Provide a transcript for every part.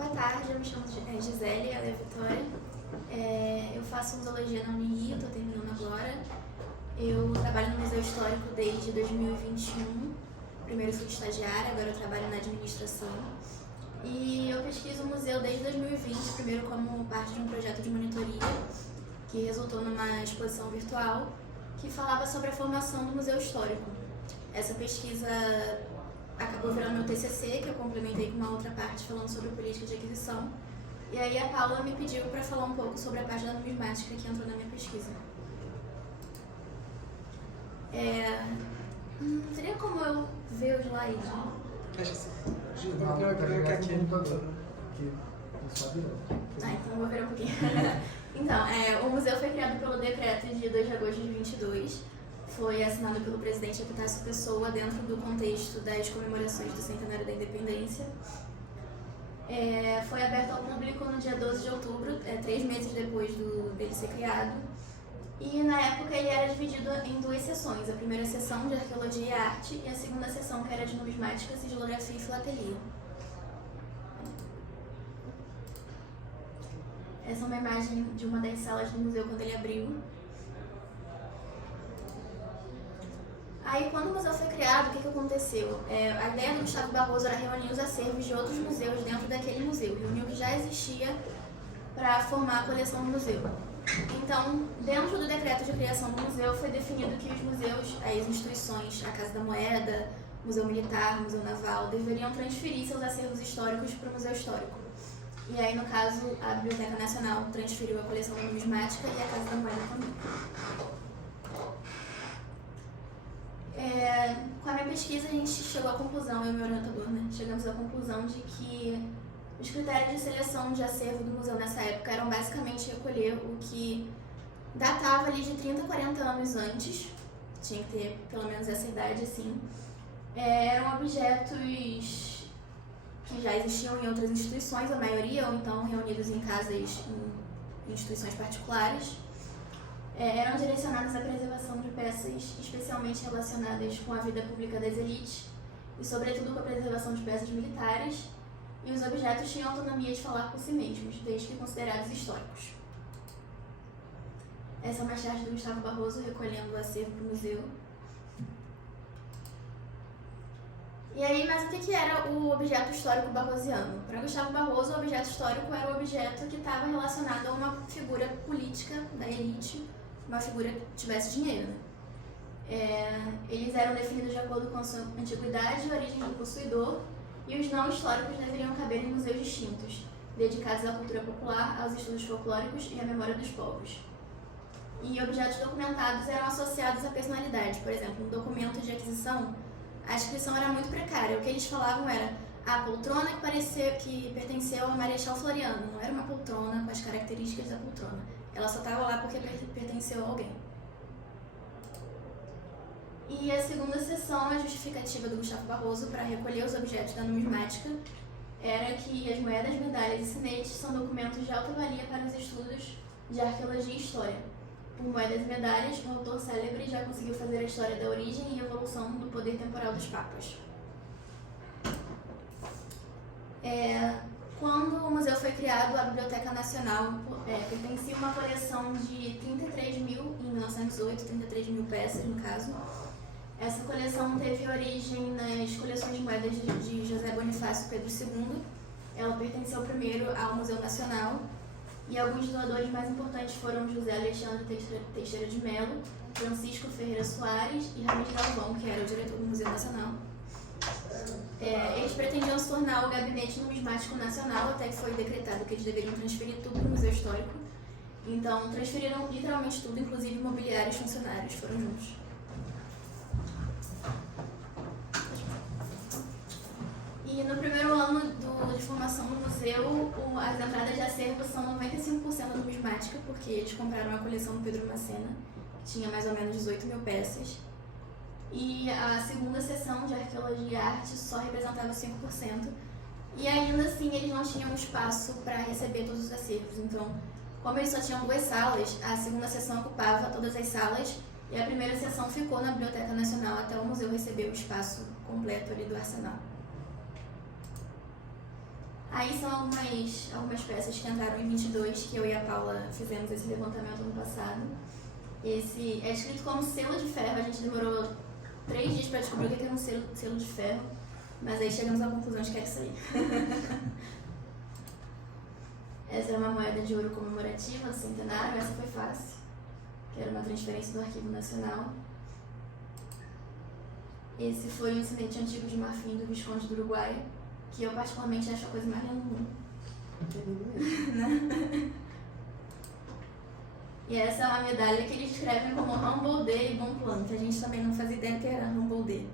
Boa tarde, eu me chamo Gisele, ela é Vitória. Eu faço museologia na Unirio, estou terminando agora. Eu trabalho no Museu Histórico desde 2021. Primeiro fui estagiária, agora eu trabalho na administração. E eu pesquiso o museu desde 2020, primeiro como parte de um projeto de monitoria, que resultou numa exposição virtual, que falava sobre a formação do Museu Histórico. Essa pesquisa acabou virando meu TCC, que eu complementei com uma outra parte falando sobre política de aquisição. E aí a Paula me pediu para falar um pouco sobre a parte da numismática que entrou na minha pesquisa. Teria como eu ver o slide? Acho que sim. Eu quero aqui. Então vou ver um pouquinho. Então, o museu foi criado pelo decreto de 2 de agosto de 2022. Foi assinado pelo presidente Epitácio Pessoa dentro do contexto das comemorações do Centenário da Independência. Foi aberto ao público no dia 12 de outubro, 3 meses depois dele ser criado. E na época ele era dividido em 2 sessões, a primeira sessão de arqueologia e arte e a segunda sessão que era de numismática, sigilografia e filatelia. Essa é uma imagem de uma das salas do museu quando ele abriu. Aí, quando o museu foi criado, o que aconteceu? A ideia do Gustavo Barroso era reunir os acervos de outros museus dentro daquele museu, reunir o que já existia para formar a coleção do museu. Então, dentro do decreto de criação do museu, foi definido que os museus, as instituições, a Casa da Moeda, Museu Militar, Museu Naval, deveriam transferir seus acervos históricos para o Museu Histórico. E aí, no caso, a Biblioteca Nacional transferiu a coleção da numismática e a Casa da Moeda também. Com a minha pesquisa, a gente chegou à conclusão, eu e meu orientador, chegamos à conclusão de que os critérios de seleção de acervo do museu nessa época eram basicamente recolher o que datava ali de 30 a 40 anos antes, tinha que ter pelo menos essa idade assim. Eram objetos que já existiam em outras instituições, a maioria, ou então reunidos em casas em instituições particulares. Eram direcionadas à preservação de peças especialmente relacionadas com a vida pública das elites e, sobretudo, com a preservação de peças militares, e os objetos tinham autonomia de falar por si mesmos, desde que considerados históricos. Essa é uma charge do Gustavo Barroso recolhendo o acervo para o museu. E aí, mas o que era o objeto histórico barrosiano? Para Gustavo Barroso, o objeto histórico era o objeto que estava relacionado a uma figura política da elite, uma figura que tivesse dinheiro. Eles eram definidos de acordo com a sua antiguidade, origem do possuidor, e os não históricos deveriam caber em museus distintos, dedicados à cultura popular, aos estudos folclóricos e à memória dos povos. E objetos documentados eram associados à personalidade. Por exemplo, no documento de aquisição, a descrição era muito precária. O que eles falavam era a poltrona que pertenceu ao Marechal Floriano. Não era uma poltrona com as características da poltrona. Ela só estava lá porque pertenceu a alguém. E a segunda sessão, a justificativa do Gustavo Barroso para recolher os objetos da numismática, era que as moedas, medalhas e sinetes são documentos de alta valia para os estudos de arqueologia e história. Por moedas e medalhas, um autor célebre já conseguiu fazer a história da origem e evolução do poder temporal dos papas. Quando o museu foi criado, a Biblioteca Nacional pertencia a uma coleção de 33 mil, em 1908, 33 mil peças no caso. Essa coleção teve origem nas coleções de moedas de José Bonifácio Pedro II. Ela pertenceu primeiro ao Museu Nacional e alguns doadores mais importantes foram José Alexandre Teixeira de Melo, Francisco Ferreira Soares e Ramiro Galvão, que era o diretor do Museu Nacional. Eles pretendiam se tornar o Gabinete Numismático Nacional, até que foi decretado que eles deveriam transferir tudo para o Museu Histórico. Então, transferiram literalmente tudo, inclusive mobiliários e funcionários foram juntos. E no primeiro ano de formação do museu, as entradas de acervo são 95% numismática, porque eles compraram a coleção do Pedro Macena, que tinha mais ou menos 18 mil peças. E a segunda sessão de arqueologia e arte só representava 5%. E ainda assim eles não tinham espaço para receber todos os acervos. Então, como eles só tinham 2 salas, a segunda sessão ocupava todas as salas e a primeira sessão ficou na Biblioteca Nacional até o museu receber o espaço completo ali do arsenal. Aí são algumas peças que entraram em 22, que eu e a Paula fizemos esse levantamento no passado. Esse é escrito como selo de ferro, a gente demorou 3 dias para descobrir o que era um selo de ferro, mas aí chegamos à conclusão de que é isso aí. Essa era uma moeda de ouro comemorativa do centenário, essa foi fácil, que era uma transferência do Arquivo Nacional. Esse foi um incidente antigo de marfim do Visconde do Uruguai, que eu particularmente acho a coisa mais linda do mundo. E essa é uma medalha que eles escrevem como Humboldt Day e Bon Plan, que a gente também não fazia ideia que era Humboldt Day.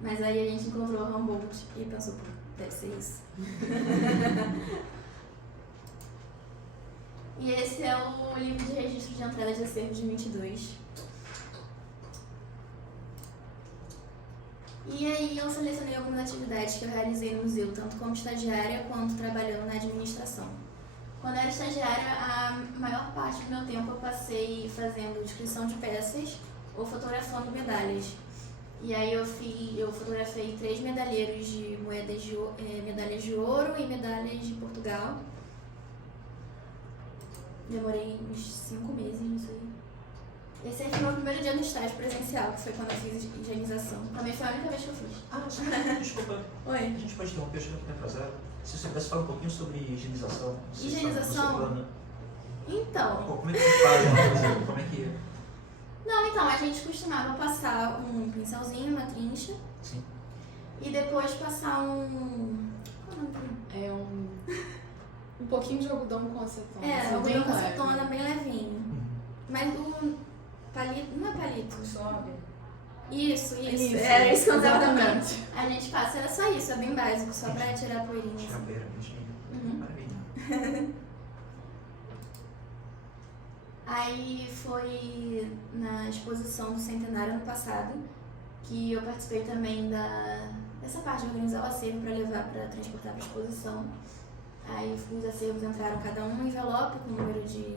Mas aí a gente encontrou Humboldt e pensou, pô, deve ser isso. E esse é o livro de registro de entrada de acervo de 22. E aí eu selecionei algumas atividades que eu realizei no museu, tanto como estagiária quanto trabalhando na administração. Quando eu era estagiária, a maior parte do meu tempo eu passei fazendo descrição de peças ou fotografando medalhas. E aí eu fotografei 3 medalheiros de medalhas de ouro e medalhas de Portugal. Demorei uns 5 meses nisso aí. Esse aí foi o meu primeiro dia no estágio presencial, que foi quando eu fiz higienização. Também foi a única vez que eu fiz. Desculpa. Oi? A gente pode interromper, acho que tempo atrasado. Se você pudesse falar um pouquinho sobre higienização. Higienização? Então. Como é que você faz uma coisa? Como é que... Não, então, a gente costumava passar um pincelzinho, uma trincha. Sim. E depois passar um... Qual é o nome? Um pouquinho de algodão com acetona. Algodão com acetona bem levinho. Mas o palito, não é palito? Suave. Isso. Era isso que eu tava lembrando. Exatamente. A gente passa, era só isso, é bem básico, só pra tirar a poeirinha. Assim. Chapeira, maravilha. Aí foi na exposição do centenário ano passado, que eu participei também dessa parte de organizar o acervo para levar para transportar para a exposição. Aí os acervos entraram cada um no envelope com o número de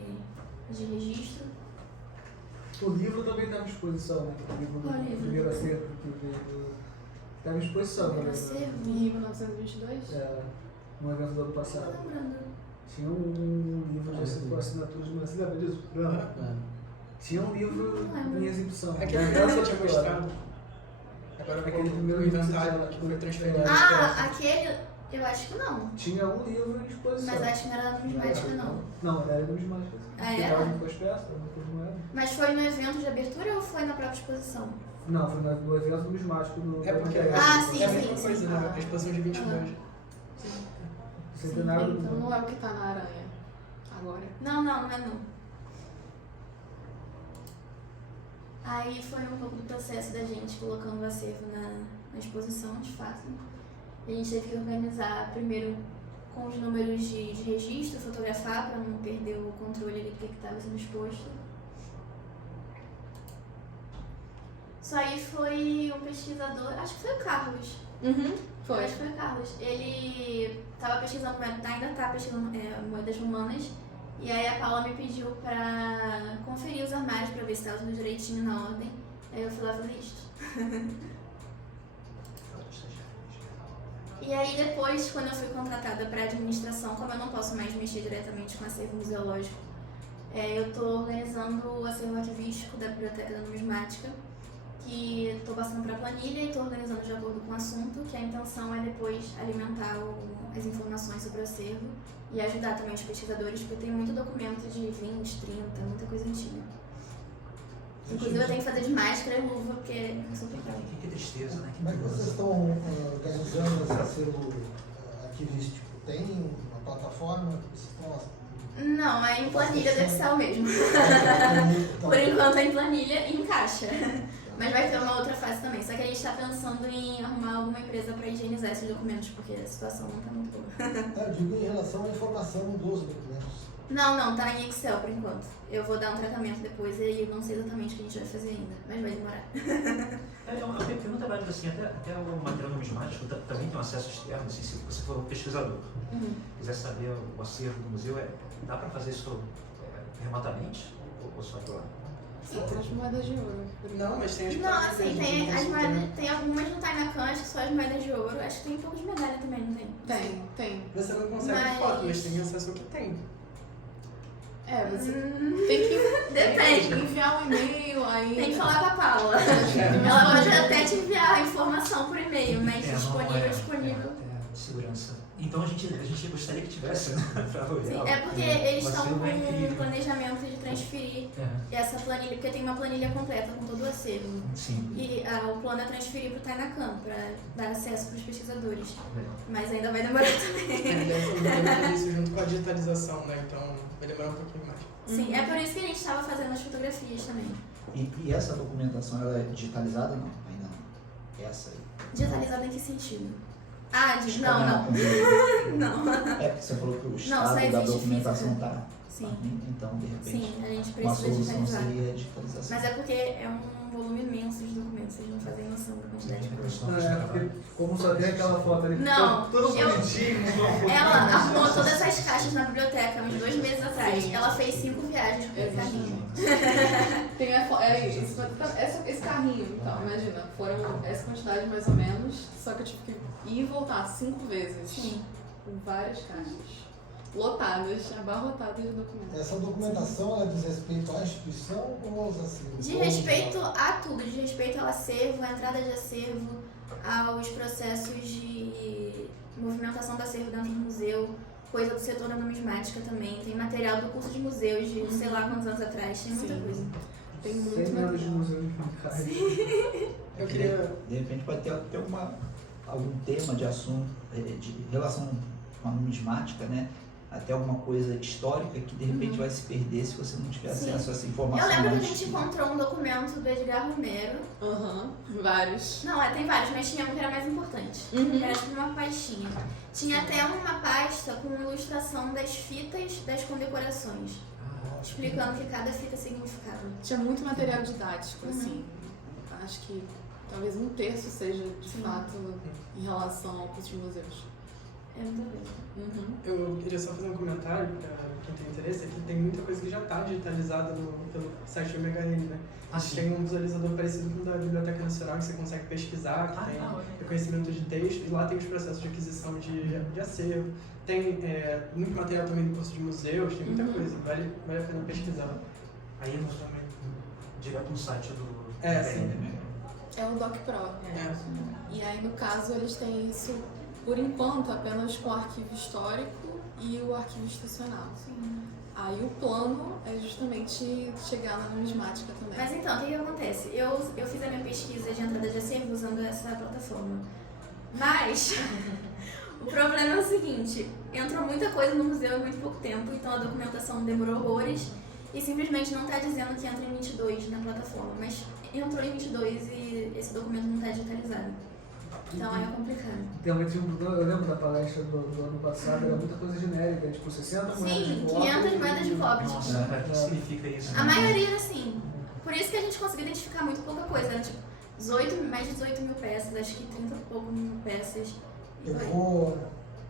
registro. O livro também estava em exposição, né? O livro do primeiro acervo que veio. Estava em exposição, né? Acervo? Em 1922? No evento do ano Não passado. tô lembrando. Tinha um livro de assinaturas de uma. Você lembra disso? Tinha um livro em exibição. Aquele primeiro que você tinha mostrado. Agora Aquele primeiro o inventário que foi transferido. Aquele, eu acho que não. Tinha um livro em exposição. Mas acho que não era numismática, não. Não, era numismática. Era? Com as peças, depois não era. Mas foi no evento de abertura ou foi na própria exposição? Não, foi no evento numismático do. É porque sim, é a sim, mesma sim. coisa, né? A exposição de 22. Centenário do. Então não é o que tá na aranha agora. Não é não. Aí foi um pouco do processo da gente colocando o acervo na exposição, de fato. A gente teve que organizar primeiro com os números de registro, fotografar para não perder o controle ali do que estava sendo exposto. Isso aí foi um pesquisador, acho que foi o Carlos. Foi. Acho que foi o Carlos. Ele estava pesquisando, ainda está pesquisando moedas romanas. E aí a Paula me pediu para conferir os armários para ver se estava tudo direitinho na ordem. Aí eu fui lá fazer isso. E aí depois, quando eu fui contratada para administração, como eu não posso mais mexer diretamente com o acervo museológico, eu estou organizando o acervo arquivístico da Biblioteca da Numismática, que estou passando para a planilha e estou organizando de acordo com o assunto, que a intenção é depois alimentar as informações sobre o acervo e ajudar também os pesquisadores, porque tem muito documento de 20, 30, muita coisa antiga. Inclusive eu tenho que fazer de máscara e luva, porque é super caro. Que tristeza, né? Como é que vocês estão organizando esse acervo arquivístico? Tem uma plataforma que vocês estão... Não, é em planilha do Excel mesmo. Por enquanto é em planilha e em caixa. Mas vai ter uma outra fase também. Só que a gente está pensando em arrumar alguma empresa para higienizar esses documentos, porque a situação não está muito boa. Eu digo em relação à informação dos documentos. Não, tá em Excel por enquanto. Eu vou dar um tratamento depois e eu não sei exatamente o que a gente vai fazer ainda, mas vai demorar. Eu pergunto trabalho assim, até o material numismático também tem um acesso externo, assim, se você for um pesquisador, quiser saber o acervo do museu, dá para fazer isso remotamente ou só por lá? São todas moedas de ouro. Não, mas tem as Não, placas assim, de tem as ouro. moedas, tem algumas no Tainacan, acho que só as moedas de ouro. Acho que tem poucas medalhas também, não tem? Tem. Você não consegue Mas- foto, mas tem acesso ao que tem. É, você tem que Depende. enviar um e-mail, aí... Tem que falar com a Paula. É. Ela pode até te enviar a informação por e-mail, mas não disponível. de segurança. Então a gente gostaria que tivesse, né? Pra Sim, olhar. é porque eles Mas estão não com é incrível. um planejamento de transferir essa planilha, porque tem uma planilha completa com todo o acervo. Sim. E o plano é transferir para o Tainacan, para dar acesso para os pesquisadores. Legal. Mas ainda vai demorar também. Deve fazer isso junto com a digitalização, né? Então vai demorar um pouquinho mais. Sim, é por isso que a gente estava fazendo as fotografias também. E essa documentação ela é digitalizada? Não, ainda não. Essa aí. Digitalizado em que sentido? Ah, não, Escaneado não. com- É porque você falou que o Não, estado só da existe documentação física. está. Sim. Então, de repente, Sim, a gente uma precisa solução digitalizar. seria a digitalização. Mas é porque é um volume imenso de documentos, vocês não fazem noção da quantidade de coisa. É, porque como só tem aquela foto ali, Não, tudo eu- bonitinho, uma foto Ela bonitinha. arrumou todas essas caixas na biblioteca uns 2 meses atrás. Ela fez 5 viagens com esse carrinho. Tem esse carrinho, então, imagina, foram essa quantidade mais ou menos, só que eu tive que ir e voltar 5 vezes. Sim. Com várias caixas. Lotadas, abarrotadas de documentos. Essa documentação ela diz respeito à instituição ou aos acervos? De respeito a tudo, de respeito ao acervo, à entrada de acervo, aos processos de movimentação do acervo dentro do museu, coisa do setor da numismática também. Tem material do curso de museus de sei lá quantos anos atrás, tem muita Sim. coisa. Tem 100 muito anos de material. museu de Eu queria. De repente pode ter algum tema de assunto, de relação com a numismática, né? Até alguma coisa histórica que de repente vai se perder se você não tiver Sim. acesso a essa informação. Eu lembro que a antes gente de- encontrou um documento do Edgar Romero. Aham, vários. Não, tem vários, mas tinha um que era mais importante. Uhum. Era tipo uma pastinha. Tinha até uma pasta com ilustração das fitas das condecorações, explicando o que cada fita significava. Tinha muito material didático, Uhum. assim. Acho que talvez 1/3 seja, de fato, em relação ao curso de museus. É muita coisa. Uhum. Eu queria só fazer um comentário para quem tem interesse, é que tem muita coisa que já está digitalizada pelo site do MHN, né? A gente tem um visualizador parecido com o da Biblioteca Nacional, que você consegue pesquisar, que tem reconhecimento de texto, e lá tem os processos de aquisição de acervo. Tem muito material também do curso de museus, tem muita coisa, vale a pena pesquisar. Aí nós também direto no site do Sim. né? É o Doc Pro. É. E aí, no caso, eles têm isso, por enquanto, apenas com o arquivo histórico e o arquivo institucional. Sim. Aí o plano é justamente chegar na numismática também. Mas então, o que acontece? Eu fiz a minha pesquisa de entrada de acervo usando essa plataforma. Mas o problema é o seguinte, entrou muita coisa no museu em muito pouco tempo, então a documentação demorou horrores e simplesmente não está dizendo que entra em 22 na plataforma, mas entrou em 22 e esse documento não está digitalizado. Então é complicado. Eu lembro da palestra do ano passado, era muita coisa genérica, tipo 60 moedas de Sim, cobre. 500 moedas de cobre. Nossa, o que significa isso? A maioria, assim, por isso que a gente conseguiu identificar muito pouca coisa, era tipo mais de 18 mil peças, acho que 30 e pouco mil peças. E Eu foi. vou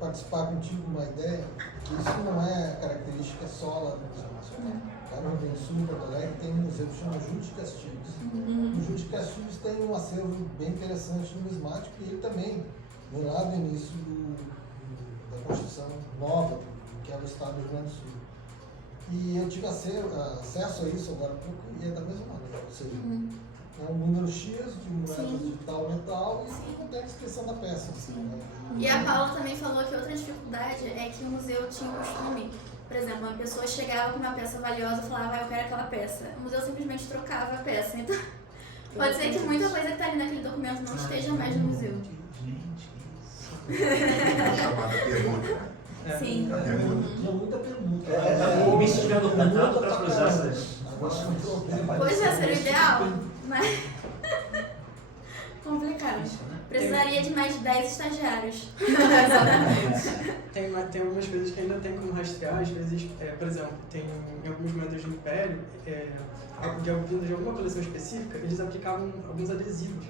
participar contigo uma ideia, que isso não é característica só lá do Museu Nacional. Lá no Rio Grande do Sul, em Porto Alegre, tem um museu que chama Júlio de Castilhos. O Júlio de Castilhos tem um acervo bem interessante numismático e ele também vem lá do início da Constituição Nova, que é o Estado do Rio Grande do Sul. E eu tive acesso a isso agora há pouco e é da mesma maneira, ou seja, é um número X de moedas de tal metal e não tem a descrição da peça. Né? E a Paula também falou que outra dificuldade é que o museu tinha o costume, por exemplo, uma pessoa chegava com uma peça valiosa e falava, eu quero aquela peça. O museu simplesmente trocava a peça. Então, pode ser que muita coisa que está ali naquele documento não esteja mais no museu. Chamada pergunta. Sim. Tinha muita pergunta. O início estiver documentado para cruzar essas. Pois é, seria o ideal, mas complicado. Precisaria de mais de 10 estagiários. Tem algumas coisas que ainda tem como rastrear, às vezes, por exemplo, tem em alguns membros do Império, de alguma coleção específica, eles aplicavam alguns adesivos.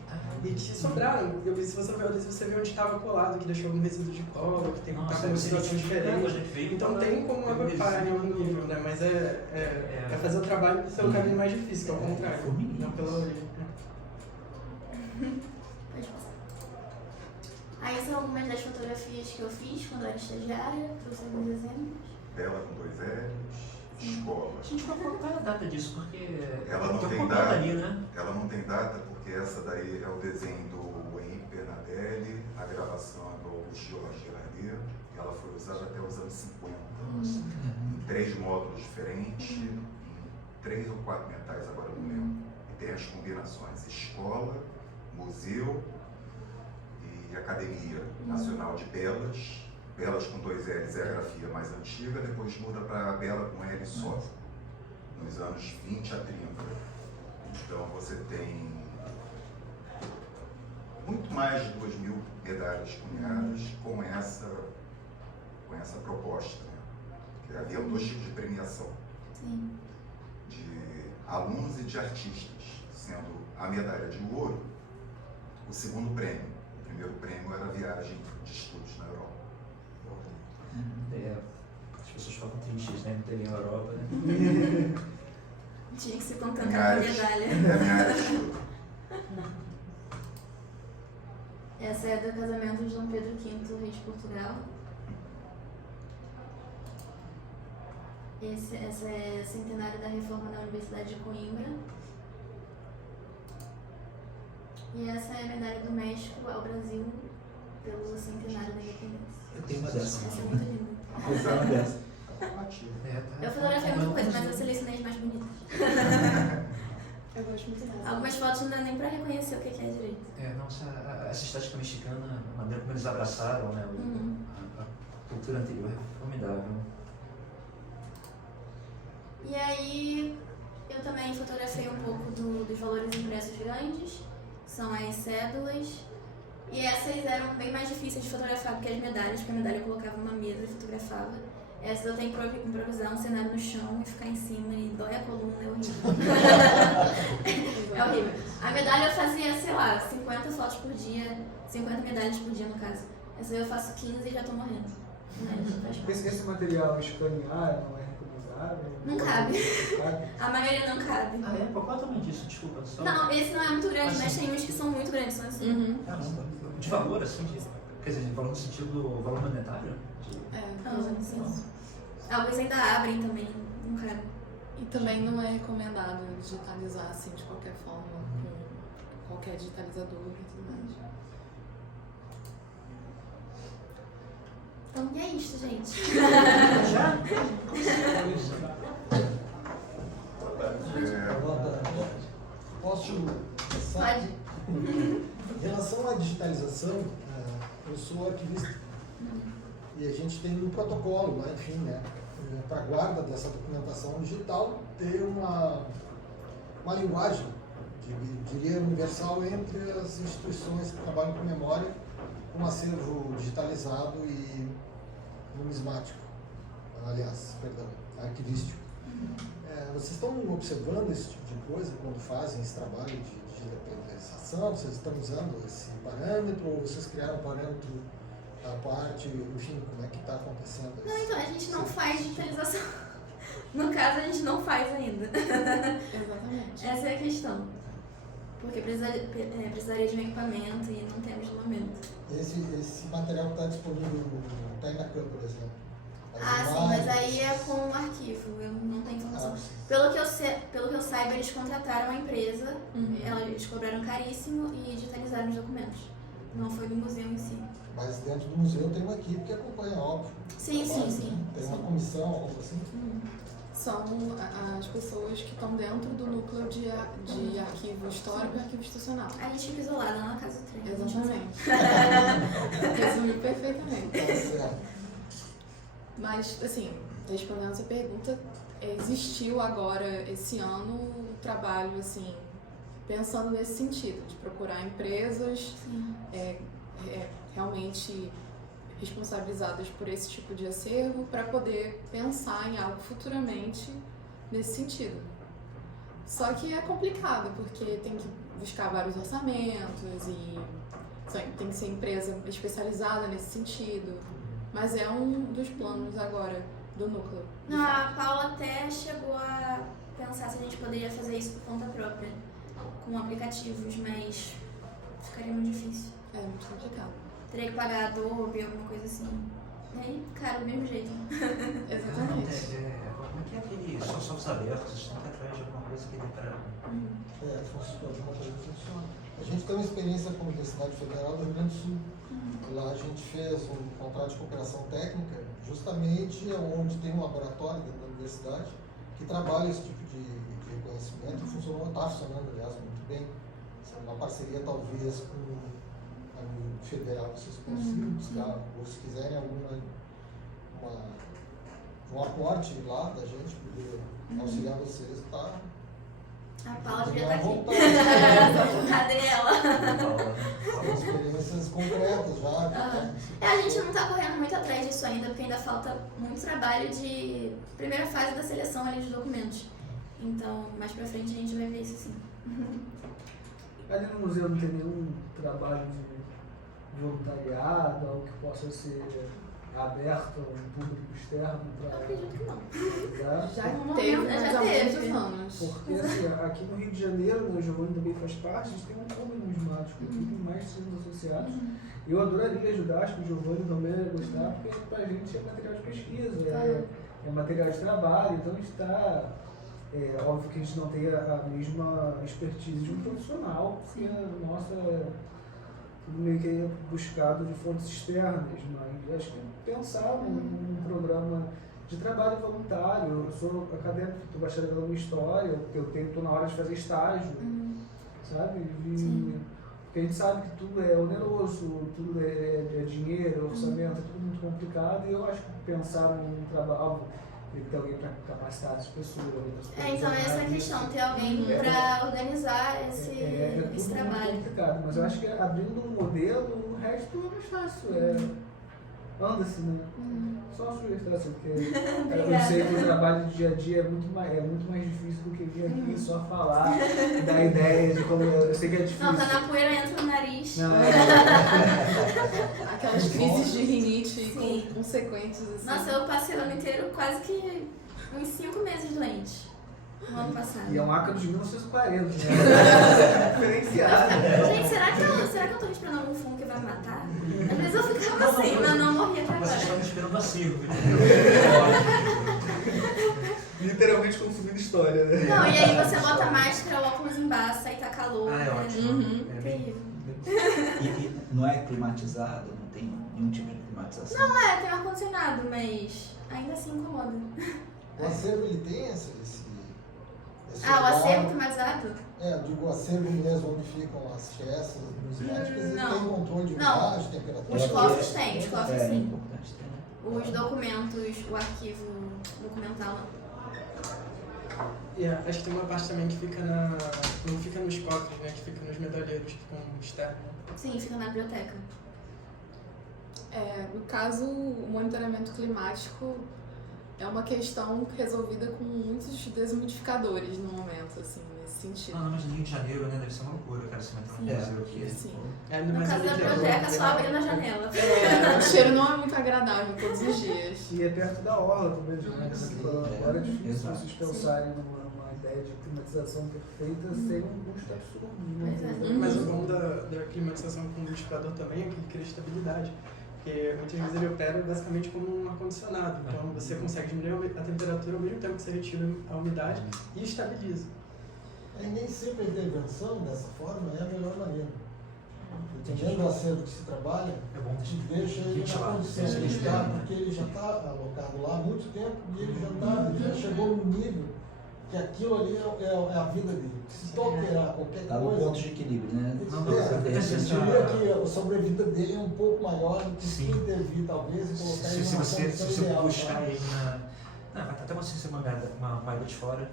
E que sobraram. Se você ver o adesivo, você vê onde estava colado, que deixou algum resíduo de cola, que tá com uma situação diferente. Então tem como agrupar em algum nível, né? Mas é fazer o trabalho pelo caminho mais difícil, que é o contrário, não pela origem. Pode passar. Aí são algumas das fotografias que eu fiz quando eu era estagiária, trouxe alguns exemplos. Bela com 2 L's, escola. Gente, qual é a data disso? Porque Ela não tem tem uma data. ali, né? Ela não tem data porque essa daí é o desenho do Henri Bernadelli, a gravação é do Auguste Gerardier, e ela foi usada até os anos 50. Em 3 módulos diferentes, em 3 ou 4 metais, agora não lembro. E tem as combinações escola, museu e Academia Nacional de Belas. Belas com 2 L's é a grafia mais antiga, depois muda para Bela com L só, nos anos 20 a 30. Então você tem muito mais de 2.000 medalhas cunhadas com essa proposta, né? Que havia 2 tipos de premiação. Sim. De alunos e de artistas, sendo a medalha de ouro o segundo prêmio. O primeiro prêmio era a viagem de estudos na Europa. As pessoas ficam tristes, né? Não terem a Europa, né? Tinha que se Minha contentar com a área medalha. É a minha área de estudo. Essa é do casamento de Dom Pedro V, rei de Portugal. Essa é centenário da reforma da Universidade de Coimbra. E essa é a medalha do México ao Brasil pelo centenário da independência. Eu tenho uma dessa. Essa é muito linda. Eu tenho uma dessa. Eu fotografei muita coisa, mas eu selecionei as mais bonitas. Eu gosto muito dessa. Algumas fotos não dá nem pra reconhecer o que é direito. Essa estética mexicana, a maneira como eles abraçaram, né? A cultura anterior é formidável. E aí, eu também fotografei um pouco dos valores impressos grandes, são as cédulas. E essas eram bem mais difíceis de fotografar do que as medalhas, porque a medalha eu colocava numa mesa e fotografava. Essas eu tenho que improvisar um cenário no chão e ficar em cima e dói a coluna, é horrível. É horrível. A medalha eu fazia, sei lá, 50 fotos por dia, 50 medalhas por dia no caso. Essa eu faço 15 e já tô morrendo. Esse material escanear não é recomendável? Não cabe. A maioria não cabe. Ah, é? Qual é o tamanho disso? Desculpa. Só... Não, esse não é muito grande, Assim. mas tem uns que são muito grandes, são assim. Caramba. De valor, assim? Quer dizer, de valor no sentido do valor monetário? Sim. Alguns ainda abrem também, não cabe. E também não é recomendado digitalizar assim de qualquer forma, com qualquer digitalizador e tudo mais. Então, e é isso, gente. Posso começar? Pode. Em relação à digitalização, eu sou ativista e a gente tem um protocolo, né, enfim, né, para a guarda dessa documentação digital ter uma linguagem, diria, universal entre as instituições que trabalham com memória, com acervo digitalizado e numismático, arquivístico. Vocês estão observando esse tipo de coisa quando fazem esse trabalho de digitalização? Vocês estão usando esse parâmetro ou vocês criaram um parâmetro à parte? Enfim, como é que está acontecendo isso? Não, então, a gente não faz digitalização. No caso, a gente não faz ainda. Exatamente. Essa é a questão. Porque precisaria de um equipamento e não temos no momento. Esse material que está disponível no Tecnacan, por exemplo? Sim, mas aí é com um arquivo, eu não tenho informação. Pelo que eu saiba, eles contrataram a empresa, eles cobraram caríssimo e digitalizaram os documentos. Não foi do museu em si. Mas dentro do museu tem uma equipe que acompanha, óbvio. Sim. Tem uma comissão, algo assim? São as pessoas que estão dentro do núcleo de arquivo histórico e arquivo institucional. A gente fica isolada lá na casa do trem. Exatamente. Resumiu perfeitamente. Certo. Mas, assim, respondendo essa pergunta, existiu agora, esse ano, um trabalho, assim, pensando nesse sentido, de procurar empresas realmente responsabilizadas por esse tipo de acervo para poder pensar em algo futuramente nesse sentido. Só que é complicado, porque tem que buscar vários orçamentos e tem que ser empresa especializada nesse sentido. Mas é um dos planos agora do núcleo. Não, a Paula até chegou a pensar se a gente poderia fazer isso por conta própria, com aplicativos, mas ficaria muito difícil. É muito complicado. Teria que pagar Adobe, alguma coisa assim. E aí, cara, do mesmo jeito. Exatamente. Como é que é aquele softwares abertos? Estão atrás de alguma coisa que dê para... Alguma coisa que funciona. A gente tem uma experiência com a Universidade Federal do Rio Grande do Sul. Lá a gente fez um contrato de cooperação técnica, justamente onde tem um laboratório dentro da universidade que trabalha esse tipo de reconhecimento e está funcionando, aliás, muito bem. Essa é uma parceria, talvez, com a nível federal, vocês consigam buscar, ou se quiserem um aporte lá da gente, poder auxiliar vocês, tá? A Paula devia estar aqui. vontade. Cadê ela? São experiências concretas já. A gente não está correndo muito atrás disso ainda, porque ainda falta muito trabalho de primeira fase da seleção ali de documentos. Então, mais pra frente a gente vai ver isso sim. Ali no museu não tem nenhum trabalho de voluntariado, algo que possa ser aberto a um público externo Eu para acredito que não. Já No teve, momento, mas já há teve. muitos anos. Porque assim, aqui no Rio de Janeiro, né, o Giovanni também faz parte, a gente tem um clube numismático aqui com mais de 100 associados. Eu adoraria ajudar, acho que o Giovanni também ia gostar, porque pra gente é material de pesquisa, é material de trabalho, então a gente está. Óbvio que a gente não tem a mesma expertise de um profissional, porque a nossa tudo meio que é buscado de fontes externas, mas acho que pensar num programa de trabalho voluntário. Eu sou acadêmico, estou bacharelando em História, estou na hora de fazer estágio, sabe? Porque a gente sabe que tudo é oneroso, tudo é dinheiro, orçamento, é tudo muito complicado, e eu acho que pensar num trabalho, tem que ter alguém para capacitar as pessoas. Então essa é a questão, ter alguém para organizar esse tudo trabalho. muito complicado, mas eu acho que abrindo um modelo, o resto é mais fácil. Anda-se, né? Só uma sugestão, assim, porque eu sei que o trabalho do dia a dia é muito mais difícil do que vir aqui só falar, dar ideia de como. Eu sei que é difícil. Não, tá na poeira, entra no nariz. Não, Aquelas crises de rinite Sim. com consequentes assim. Nossa, eu passei o ano inteiro quase que uns 5 meses doente. No ano passado. E é um ácaro de 1940, né? Diferenciado. Gente, será que eu tô respirando algum fungo que vai me matar? Às vezes eu ficava assim, mas não morria até Vocês agora. estão esperando a circo. Literalmente consumindo história, né? Não, e aí você bota a máscara, o óculos embaça e tá calor. Ah, é ótimo. É bem- Terrível. E não é climatizado, não tem nenhum tipo de climatização. Tem um ar-condicionado, mas ainda assim incomoda. O acervo, ele tem esse O lugar. acervo climatizado? Eu digo o acervo mesmo, onde ficam as peças numismáticas, ele Não. tem controle de Não. umidade, temperatura. Os cofres têm, os cofres É sim. importante ter, né? Os documentos, o arquivo documental não. Acho que tem uma parte também que fica não fica nos cofres, né? Que fica nos medalheiros, que ficam externos. Sim, fica na biblioteca. No caso, o monitoramento climático é uma questão resolvida com muitos desmodificadores no momento, assim, nesse sentido. Não, mas no Rio de Janeiro, né? Deve ser uma loucura, cara, se meter no museu aqui. Sim. Ainda No mais caso da ali que é biblioteca, só abrindo a janela. O cheiro não é muito agradável todos os dias. E é perto da orla também, né? Agora é difícil Exato. vocês pensarem numa ideia de climatização perfeita sem um custo absurdo. Pois é. Né? Mas o bom da climatização com o liquidificador também é que ele cria estabilidade. Porque muitas vezes ele opera basicamente como um ar-condicionado. Então você consegue diminuir a temperatura ao mesmo tempo que você retira a umidade e estabiliza. E nem sempre a intervenção dessa forma é a melhor maneira. Dependendo do acervo que se trabalha, É bom te deixa ele na condição de estar, porque ele já está alocado lá há muito tempo e ele já chegou num nível que aquilo ali é a vida dele. Se alterar qualquer Tá no coisa, ponto de equilíbrio, né? Não, eu essa- diria que a sobrevida dele é um pouco maior do que Sim. se intervir, talvez, e colocar ele Se numa você condição ideal. buscar tá? ele na. Não, vai até você ser uma paila de fora.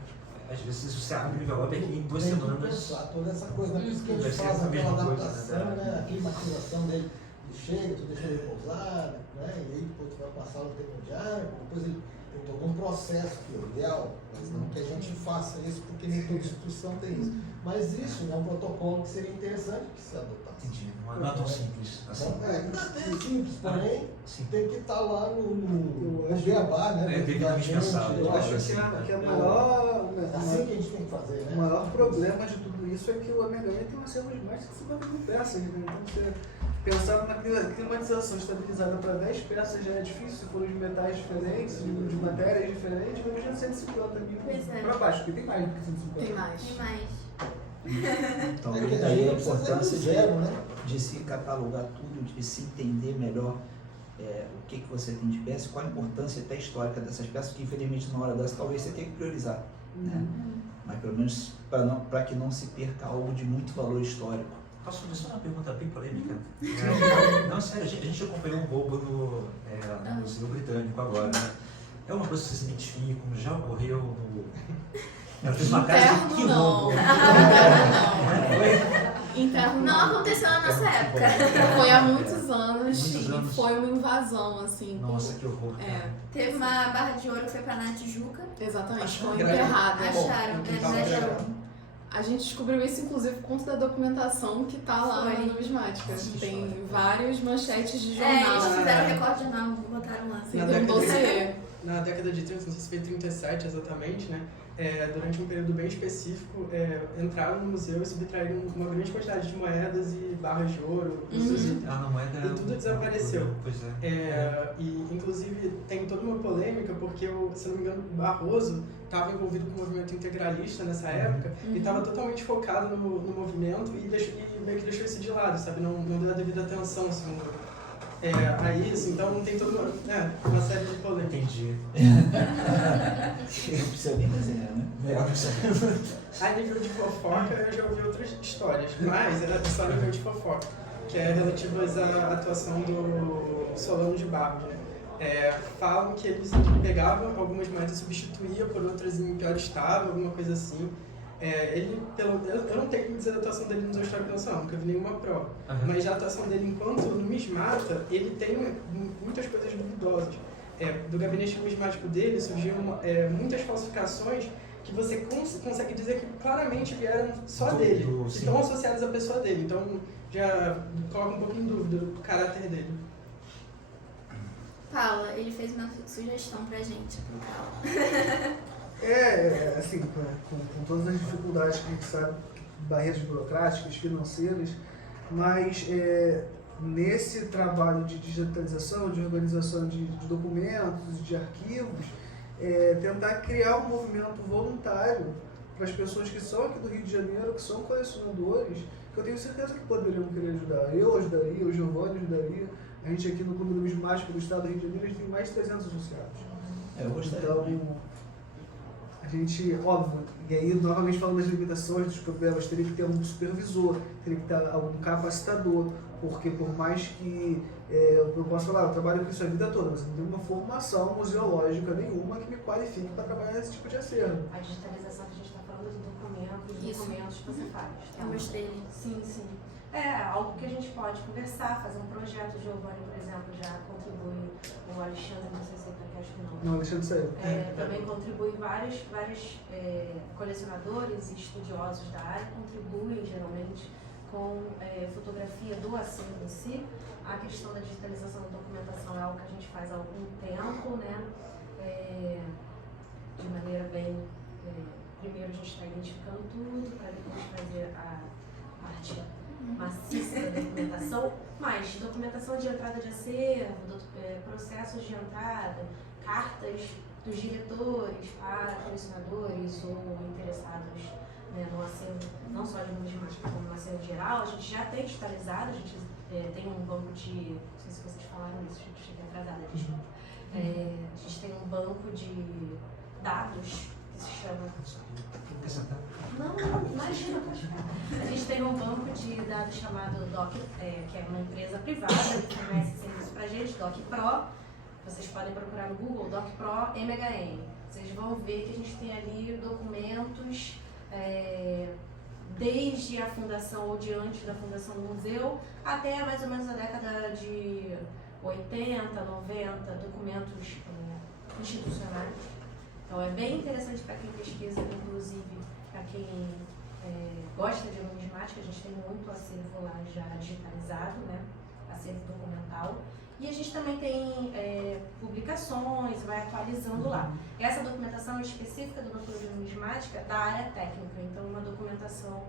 Às vezes você abre o envelope aqui em 2 Tem que semanas. pensar toda essa coisa, né? Por isso que Vai eles ser fazem a mesma aquela coisa, adaptação, né? né? A climatização dele. Ele chega, tu deixa ele pousar, né? E aí depois tu vai passar o tempo depois ele tem todo um processo que é ideal, mas não que a gente faça isso, porque nem toda instituição tem isso. Mas isso é um protocolo que seria interessante que se adotasse. Entendi. Não é tão simples assim. É simples, porém Sim. tem que estar lá no beabá, né? Devidamente pensado. Eu acho que a maior, Assim que a gente tem que fazer, o né? maior problema de tudo isso é que o Homem-Aranha tem uma série de mais que 50 mil peças, né? Então você pensar numa climatização estabilizada para 10 peças já é difícil, se forem de metais diferentes, de matérias diferentes, mas imagina 150 mil Pois é. para baixo, porque tem mais do que 150. Tem mais. Demais. Então, É que e daí a precisa importância do zero, né? de se catalogar tudo, de se entender melhor o que você tem de peça, qual a importância até histórica dessas peças, que infelizmente na hora dessa talvez você tenha que priorizar, né? Mas pelo menos para que não se perca algo de muito valor histórico. Posso fazer só uma pergunta bem polêmica? Não, sério, a gente acompanhou um roubo no Museu Britânico agora, né? É uma coisa que você se identifica, como já ocorreu no... Ela fez uma casa de que Interno, roubo? Interno Não aconteceu na nossa época. Foi há muitos anos Muitos e anos. foi uma invasão, assim. Nossa, que horror. É, Teve uma barra de ouro que foi pra na Tijuca. exatamente, foi Acharam? enterrada. Acharam, Acharam. A gente descobriu isso, inclusive, por conta da documentação que tá lá Foi. na numismática. Sim, Tem história. vários manchetes de É, eles jornal. fizeram recorte de jornal, botaram lá. Assim, Na tem um década de- dossiê. Na década de 30, não sei se foi 37 exatamente, né? Durante um período bem específico, entraram no museu e subtraíram uma grande quantidade de moedas e barras de ouro. A moeda E tudo desapareceu. Pois é. E inclusive tem toda uma polêmica porque, se não me engano, o Barroso estava envolvido com o movimento integralista nessa época e estava totalmente focado no movimento e meio que deixou isso de lado, sabe? Não deu a devida atenção assim, a isso, então tem toda uma série de polêmicas. Entendi. Não precisa nem desenhar, né? A nível de fofoca, eu já ouvi outras histórias, mas era só a nível de fofoca, que é relativas à atuação do Solano de Barros, né? Falam que eles pegavam algumas moedas e substituía por outras em pior estado, alguma coisa assim. Eu não tenho que dizer a atuação dele no Museu Histórico Nacional, nunca vi nenhuma prova. Mas a atuação dele enquanto numismata, ele tem muitas coisas duvidosas. Do gabinete numismático dele surgiram muitas falsificações que você consegue dizer que claramente vieram só dele, que sim. estão associadas à pessoa dele. Então já coloca um pouco em dúvida do caráter dele. Paula, ele fez uma sugestão pra gente, pro Paula. Assim, com todas as dificuldades que a gente sabe, barreiras burocráticas, financeiras, mas nesse trabalho de digitalização, de organização de documentos, de arquivos, tentar criar um movimento voluntário para as pessoas que são aqui do Rio de Janeiro, que são colecionadores, que eu tenho certeza que poderiam querer ajudar. Eu ajudaria, o Giovanni ajudaria. A gente aqui no Clube Numismático do Estado do Rio de Janeiro, a gente tem mais de 300 associados. Eu gostaria. Então, a gente, óbvio, e aí novamente falando das limitações, dos problemas, teria que ter um supervisor, teria que ter um capacitador, porque por mais que eu posso falar, eu trabalho com isso a vida toda, mas eu não tenho uma formação museológica nenhuma que me qualifique para trabalhar nesse tipo de acervo. A digitalização que a gente está falando dos documentos, Isso. documentos que você faz. tá? Eu mostrei. Sim, sim. É algo que a gente pode conversar, fazer um projeto. O Giovanni, por exemplo, já contribui, o Alexandre, não sei se ele está aqui, acho que não. Não, Alexandre saiu. Também contribui vários colecionadores e estudiosos da área, contribuem geralmente com fotografia do acervo em si. A questão da digitalização da documentação é algo que a gente faz há algum tempo, né? De maneira bem... primeiro a gente está identificando tudo, para depois fazer a parte maciça da documentação, mas documentação de entrada de acervo, processos de entrada, cartas dos diretores para colecionadores ou interessados, né, no acervo, não só de numismática, como no acervo geral. A gente já tem digitalizado, a gente tem um banco de... Não sei se vocês falaram isso, a gente cheguei atrasada, desculpa. A gente tem um banco de dados que se chama... Não, imagina, a gente tem um banco de dados chamado Doc, que é uma empresa privada que fornece esse serviço pra gente, DocPro. Vocês podem procurar no Google, DocPro MHN. Vocês vão ver que a gente tem ali documentos desde a fundação ou de antes da fundação do museu até mais ou menos a década de 80, 90 documentos institucionais. Então é bem interessante para quem pesquisa, inclusive para quem gosta de numismática. A gente tem muito acervo lá já digitalizado, né? Acervo documental. E a gente também tem publicações, vai atualizando lá. Essa documentação é específica do núcleo de numismática da área técnica, então uma documentação,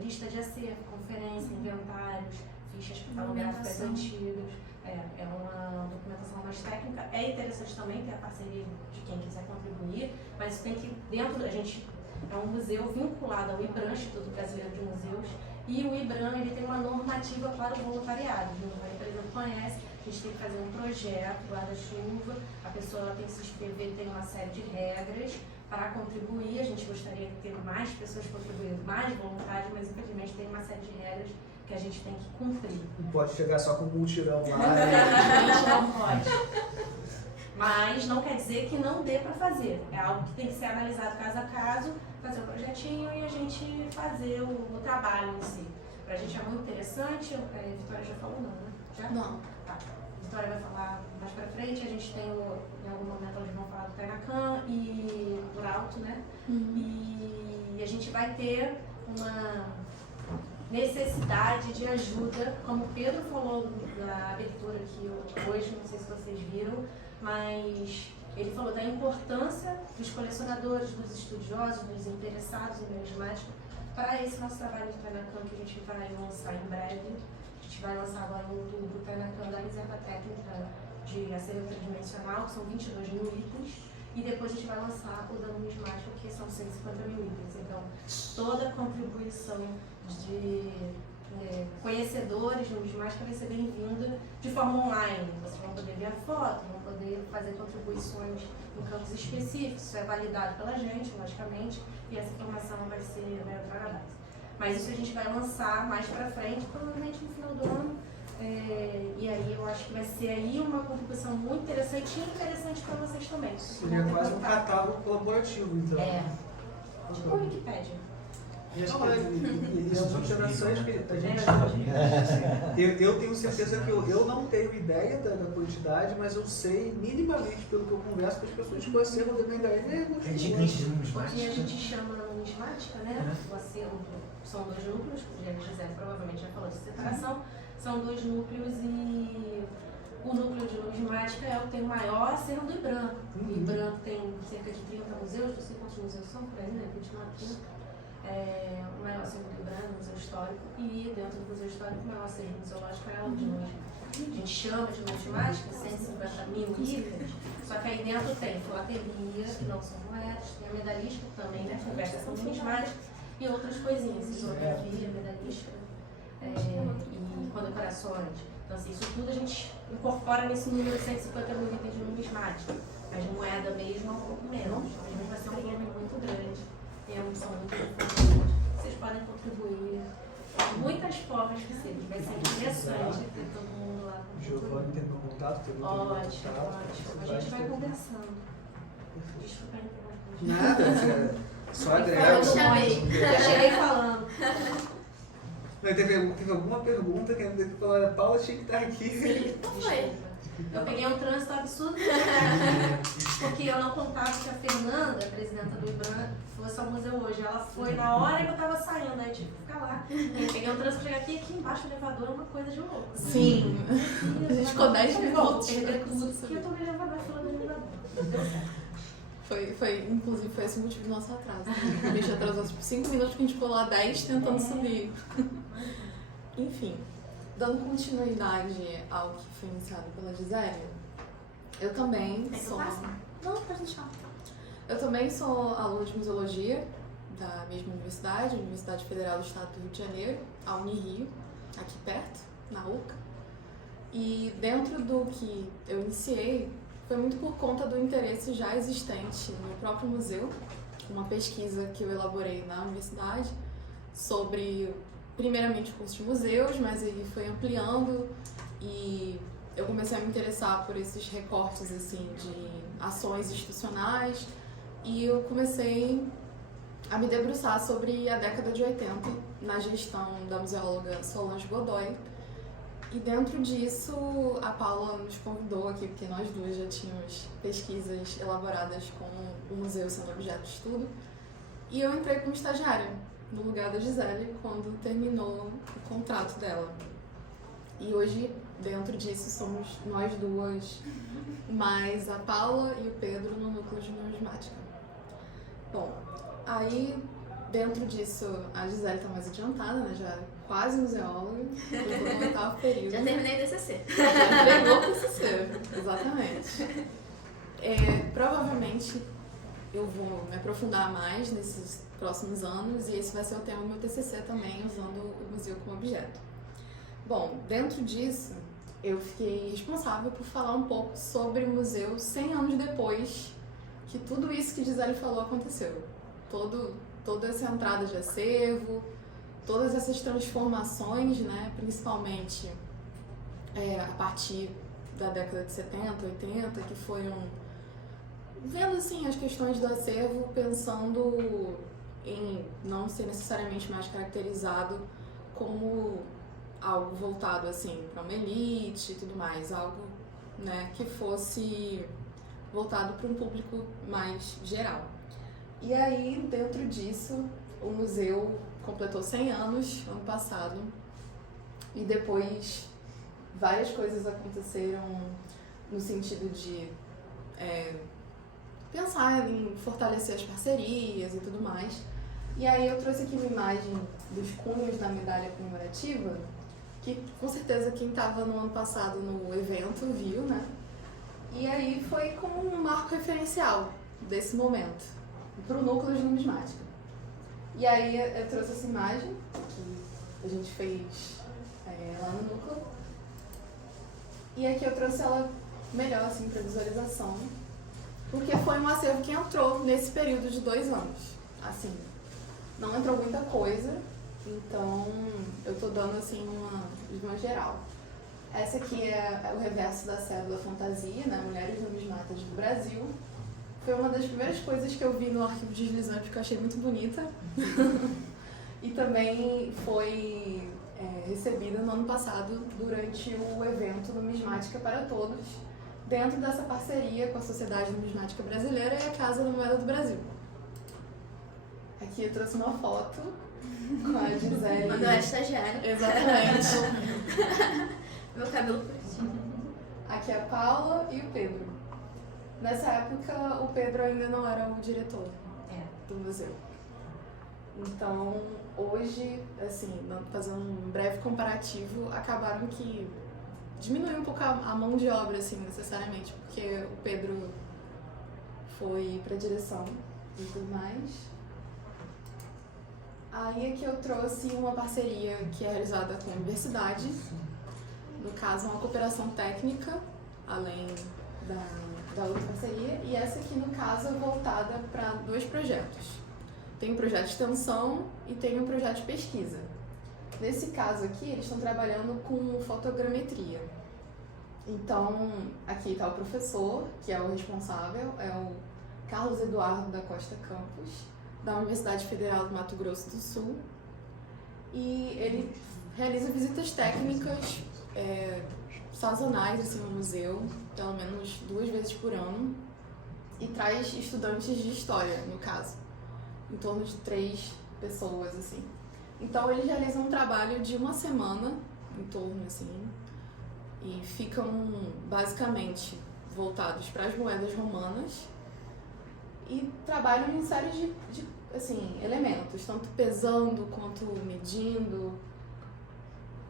lista de acervo, conferência, inventários, fichas catalográficas antigas. É uma documentação mais técnica. É interessante também ter a parceria de quem quiser contribuir, mas tem que, a gente é um museu vinculado ao IBRAM, Instituto Brasileiro de Museus, e o IBRAM ele tem uma normativa para o voluntariado. O Giovanni, por exemplo, conhece. A gente tem que fazer um projeto, guarda-chuva, a pessoa ela tem que se inscrever, tem uma série de regras para contribuir. A gente gostaria de ter mais pessoas contribuindo, mais voluntários, mas infelizmente tem uma série de regras que a gente tem que cumprir. Não pode chegar só com um multirão lá. Infelizmente não pode. Mas não quer dizer que não dê para fazer. É algo que tem que ser analisado caso a caso, fazer um projetinho e a gente fazer o trabalho em si. Pra gente é muito interessante. Vitória já falou não, né? Já? Não. Tá. Vitória vai falar mais pra frente. A gente tem em algum momento eles vão falar do Tainacan e por alto, né? E a gente vai ter uma necessidade de ajuda, como o Pedro falou na abertura aqui hoje, não sei se vocês viram, mas ele falou da importância dos colecionadores, dos estudiosos, dos interessados em numismática para esse nosso trabalho do Tainacan que a gente vai lançar em breve. A gente vai lançar agora em outubro o Tainacan da Reserva Técnica de Acervo Tridimensional, que são 22 mil itens, e depois a gente vai lançar o da numismática, que são 150 mil itens. Então, toda a contribuição de conhecedores de numismática vai ser bem-vinda de forma online. Vocês vão poder ver a foto, vão poder fazer contribuições em campos específicos. Isso é validado pela gente, logicamente, e essa informação vai entrar na base. Mas isso a gente vai lançar mais pra frente, provavelmente no final do ano. E aí eu acho que vai ser aí uma contribuição muito interessante e interessante para vocês também. Seria quase um catálogo colaborativo, então. Tipo a Wikipédia. E as gerações que a gente. Eu tenho certeza que eu não tenho ideia da quantidade, mas eu sei minimamente pelo que eu converso com as pessoas que o acervo do MHN É gigante de numismática. E a gente chama na numismática, né? O acervo são 2 núcleos, como a Gisele provavelmente já falou de separação. São 2 núcleos e o núcleo de numismática tem o maior acervo do IBRAM. O IBRAM tem cerca de 30 museus, não sei quantos museus são por aí, né? 29, 30. O maior acervo do IBRAM é o Museu Histórico, e dentro do Museu Histórico o maior acervo museológico é o de numismática. A gente chama de numismática 150 mil itens, só que aí dentro tem filateria, que não são moedas, tem a medalhística também, né? Conversa com numismática e outras coisinhas, isografia, medalhística e condecorações. Então, assim, isso tudo a gente incorpora nesse número de 150 mil itens de numismática. Mas moeda mesmo é um pouco menos, mas mesmo vai ser um volume muito grande. São muito importantes. Vocês podem contribuir de muitas formas possíveis. Vai ser interessante ter todo mundo lá. Giovanni tem meu contato, tem Ótimo. A gente vai conversando. Desculpa aí. Nada, só agrega. Eu cheguei falando. Teve alguma pergunta que eu falei, a Paula tinha que estar aqui. Não foi. Eu peguei um trânsito absurdo, porque eu não contava que a Fernanda, a presidenta do IBRAM, fosse ao museu hoje. Ela foi na hora que eu tava saindo, aí eu tive que ficar lá. E peguei um trânsito pra chegar aqui embaixo do elevador, é uma coisa de louco. Sim. A gente ficou 10 minutos. Perder tudo, que eu tô me levando na fila do elevador. Inclusive, foi esse o motivo do nosso atraso. A gente atrasou tipo 5 minutos, que a gente ficou lá 10 tentando subir. Enfim, dando continuidade ao que foi iniciado pela Gisele, eu também sou... Não, pode deixar. Eu também sou aluna de museologia da mesma universidade, Universidade Federal do Estado do Rio de Janeiro, a Unirio, aqui perto, na UCA. E dentro do que eu iniciei, foi muito por conta do interesse já existente no meu próprio museu, uma pesquisa que eu elaborei na universidade sobre, primeiramente, o curso de museus, mas ele foi ampliando e eu comecei a me interessar por esses recortes assim, de ações institucionais e eu comecei a me debruçar sobre a década de 80 na gestão da museóloga Solange Godoy. E dentro disso, a Paula nos convidou aqui, porque nós duas já tínhamos pesquisas elaboradas com o museu sendo objeto de estudo. E eu entrei como estagiária no lugar da Gisele quando terminou o contrato dela. E hoje, dentro disso, somos nós duas, mais a Paula e o Pedro no núcleo de numismática. Bom, aí dentro disso a Gisele está mais adiantada, né? Já é quase museóloga, eu tô no 8º período. Já terminei o TCC. Já entregou o TCC, exatamente. Provavelmente eu vou me aprofundar mais nesses próximos anos e esse vai ser o tema do meu TCC também, usando o museu como objeto. Bom, dentro disso, eu fiquei responsável por falar um pouco sobre o museu 100 anos depois que tudo isso que Gisele falou aconteceu. Toda essa entrada de acervo, todas essas transformações, né, principalmente a partir da década de 70, 80, que foram vendo assim as questões do acervo, pensando em não ser necessariamente mais caracterizado como algo voltado assim para uma elite e tudo mais, algo, né, que fosse voltado para um público mais geral. E aí, dentro disso, o museu completou 100 anos ano passado e depois várias coisas aconteceram no sentido de pensar em fortalecer as parcerias e tudo mais. E aí eu trouxe aqui uma imagem dos cunhos da medalha comemorativa, que com certeza quem estava no ano passado no evento viu, né? E aí foi como um marco referencial desse momento, para o núcleo de numismática. E aí eu trouxe essa imagem, que a gente fez lá no núcleo. E aqui eu trouxe ela melhor, assim, para visualização, porque foi um acervo que entrou nesse período de 2 anos. Assim, não entrou muita coisa, então eu tô dando, assim, uma geral. Essa aqui é o reverso da cédula fantasia, né? Mulheres numismatas do Brasil. Foi uma das primeiras coisas que eu vi no arquivo deslizante, que eu achei muito bonita. E também foi recebida no ano passado durante o evento Numismática para Todos, dentro dessa parceria com a Sociedade Numismática Brasileira e a Casa da Moeda do Brasil. Aqui eu trouxe uma foto com a Gisele. Quando eu era estagiária. Exatamente. Meu cabelo curtinho. Aqui é a Paula e o Pedro. Nessa época, o Pedro ainda não era o diretor do museu. Então, hoje, assim, fazendo um breve comparativo, acabaram que diminuiu um pouco a mão de obra, assim, necessariamente, porque o Pedro foi para a direção e tudo mais. Aí aqui eu trouxe uma parceria que é realizada com a universidade, no caso uma cooperação técnica, além da outra parceria, e essa aqui no caso é voltada para 2 projetos. Tem um projeto de extensão e tem um projeto de pesquisa. Nesse caso aqui, eles estão trabalhando com fotogrametria. Então, aqui está o professor, que é o responsável, é o Carlos Eduardo da Costa Campos, da Universidade Federal do Mato Grosso do Sul. E ele realiza visitas técnicas sazonais assim, no museu, pelo menos 2 vezes por ano, e traz estudantes de história, no caso, em torno de 3 pessoas, assim. Então eles realizam um trabalho de 1 semana, em torno, assim, e ficam basicamente voltados para as moedas romanas e trabalham em série de assim, elementos, tanto pesando quanto medindo.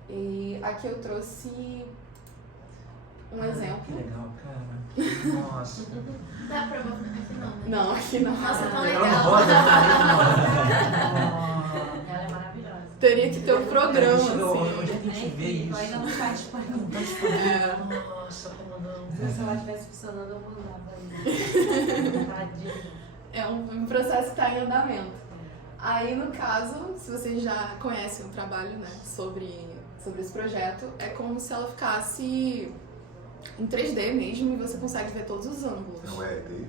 E aqui eu trouxe um exemplo. Que legal, cara. Nossa. Dá pra botar aqui não, né? Não, aqui não. Nossa, tão Ela não legal. roda. Ela é maravilhosa. Teria que ter um programa, assim. Onde é que a gente vê isso? Ainda não está disponível. Não tá disponível. Nossa, como não. Se o celular estivesse funcionando, eu vou mandar pra ele. Tadinho. É um processo que está em andamento. Aí, no caso, se vocês já conhecem o trabalho, né, sobre esse projeto, é como se ela ficasse em 3D mesmo e você consegue ver todos os ângulos. Não é RTI?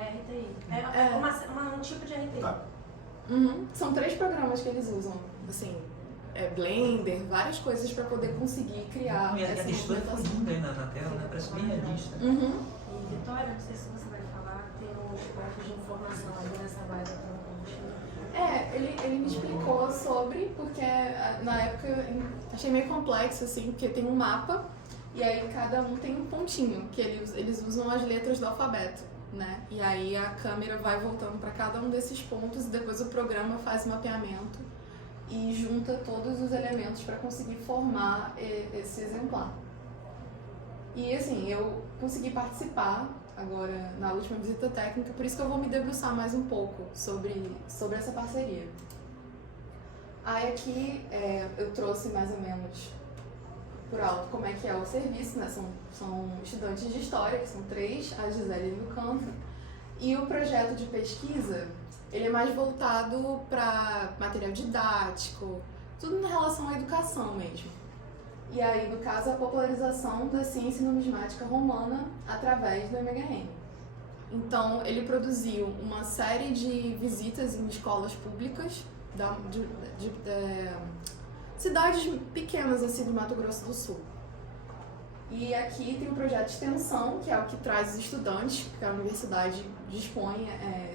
É RTI. É um tipo de RTI. Tá. Uhum. São 3 programas que eles usam, assim, Blender, várias coisas para poder conseguir criar E a essa textura foi movimentação. linda aí na tela, né? Parece bem realista. Uhum. E Vitória, não sei se você vai falar, tem uns pontos de informação ali nessa vaga também. Ele me explicou sobre, porque na época achei meio complexo, assim, porque tem um mapa e aí cada um tem um pontinho, que eles usam as letras do alfabeto, né? E aí a câmera vai voltando para cada um desses pontos e depois o programa faz o mapeamento e junta todos os elementos para conseguir formar esse exemplar. E assim, eu consegui participar agora na última visita técnica, por isso que eu vou me debruçar mais um pouco sobre essa parceria. Aí aqui eu trouxe mais ou menos por alto como é que é o serviço, né? São estudantes de história, que são 3, a Gisele no canto, e o projeto de pesquisa, ele é mais voltado para material didático, tudo em relação à educação mesmo. E aí, no caso, a popularização da ciência numismática romana através do MHM. Então, ele produziu uma série de visitas em escolas públicas de cidades pequenas assim do Mato Grosso do Sul. E aqui tem um projeto de extensão, que é o que traz os estudantes, porque a universidade dispõe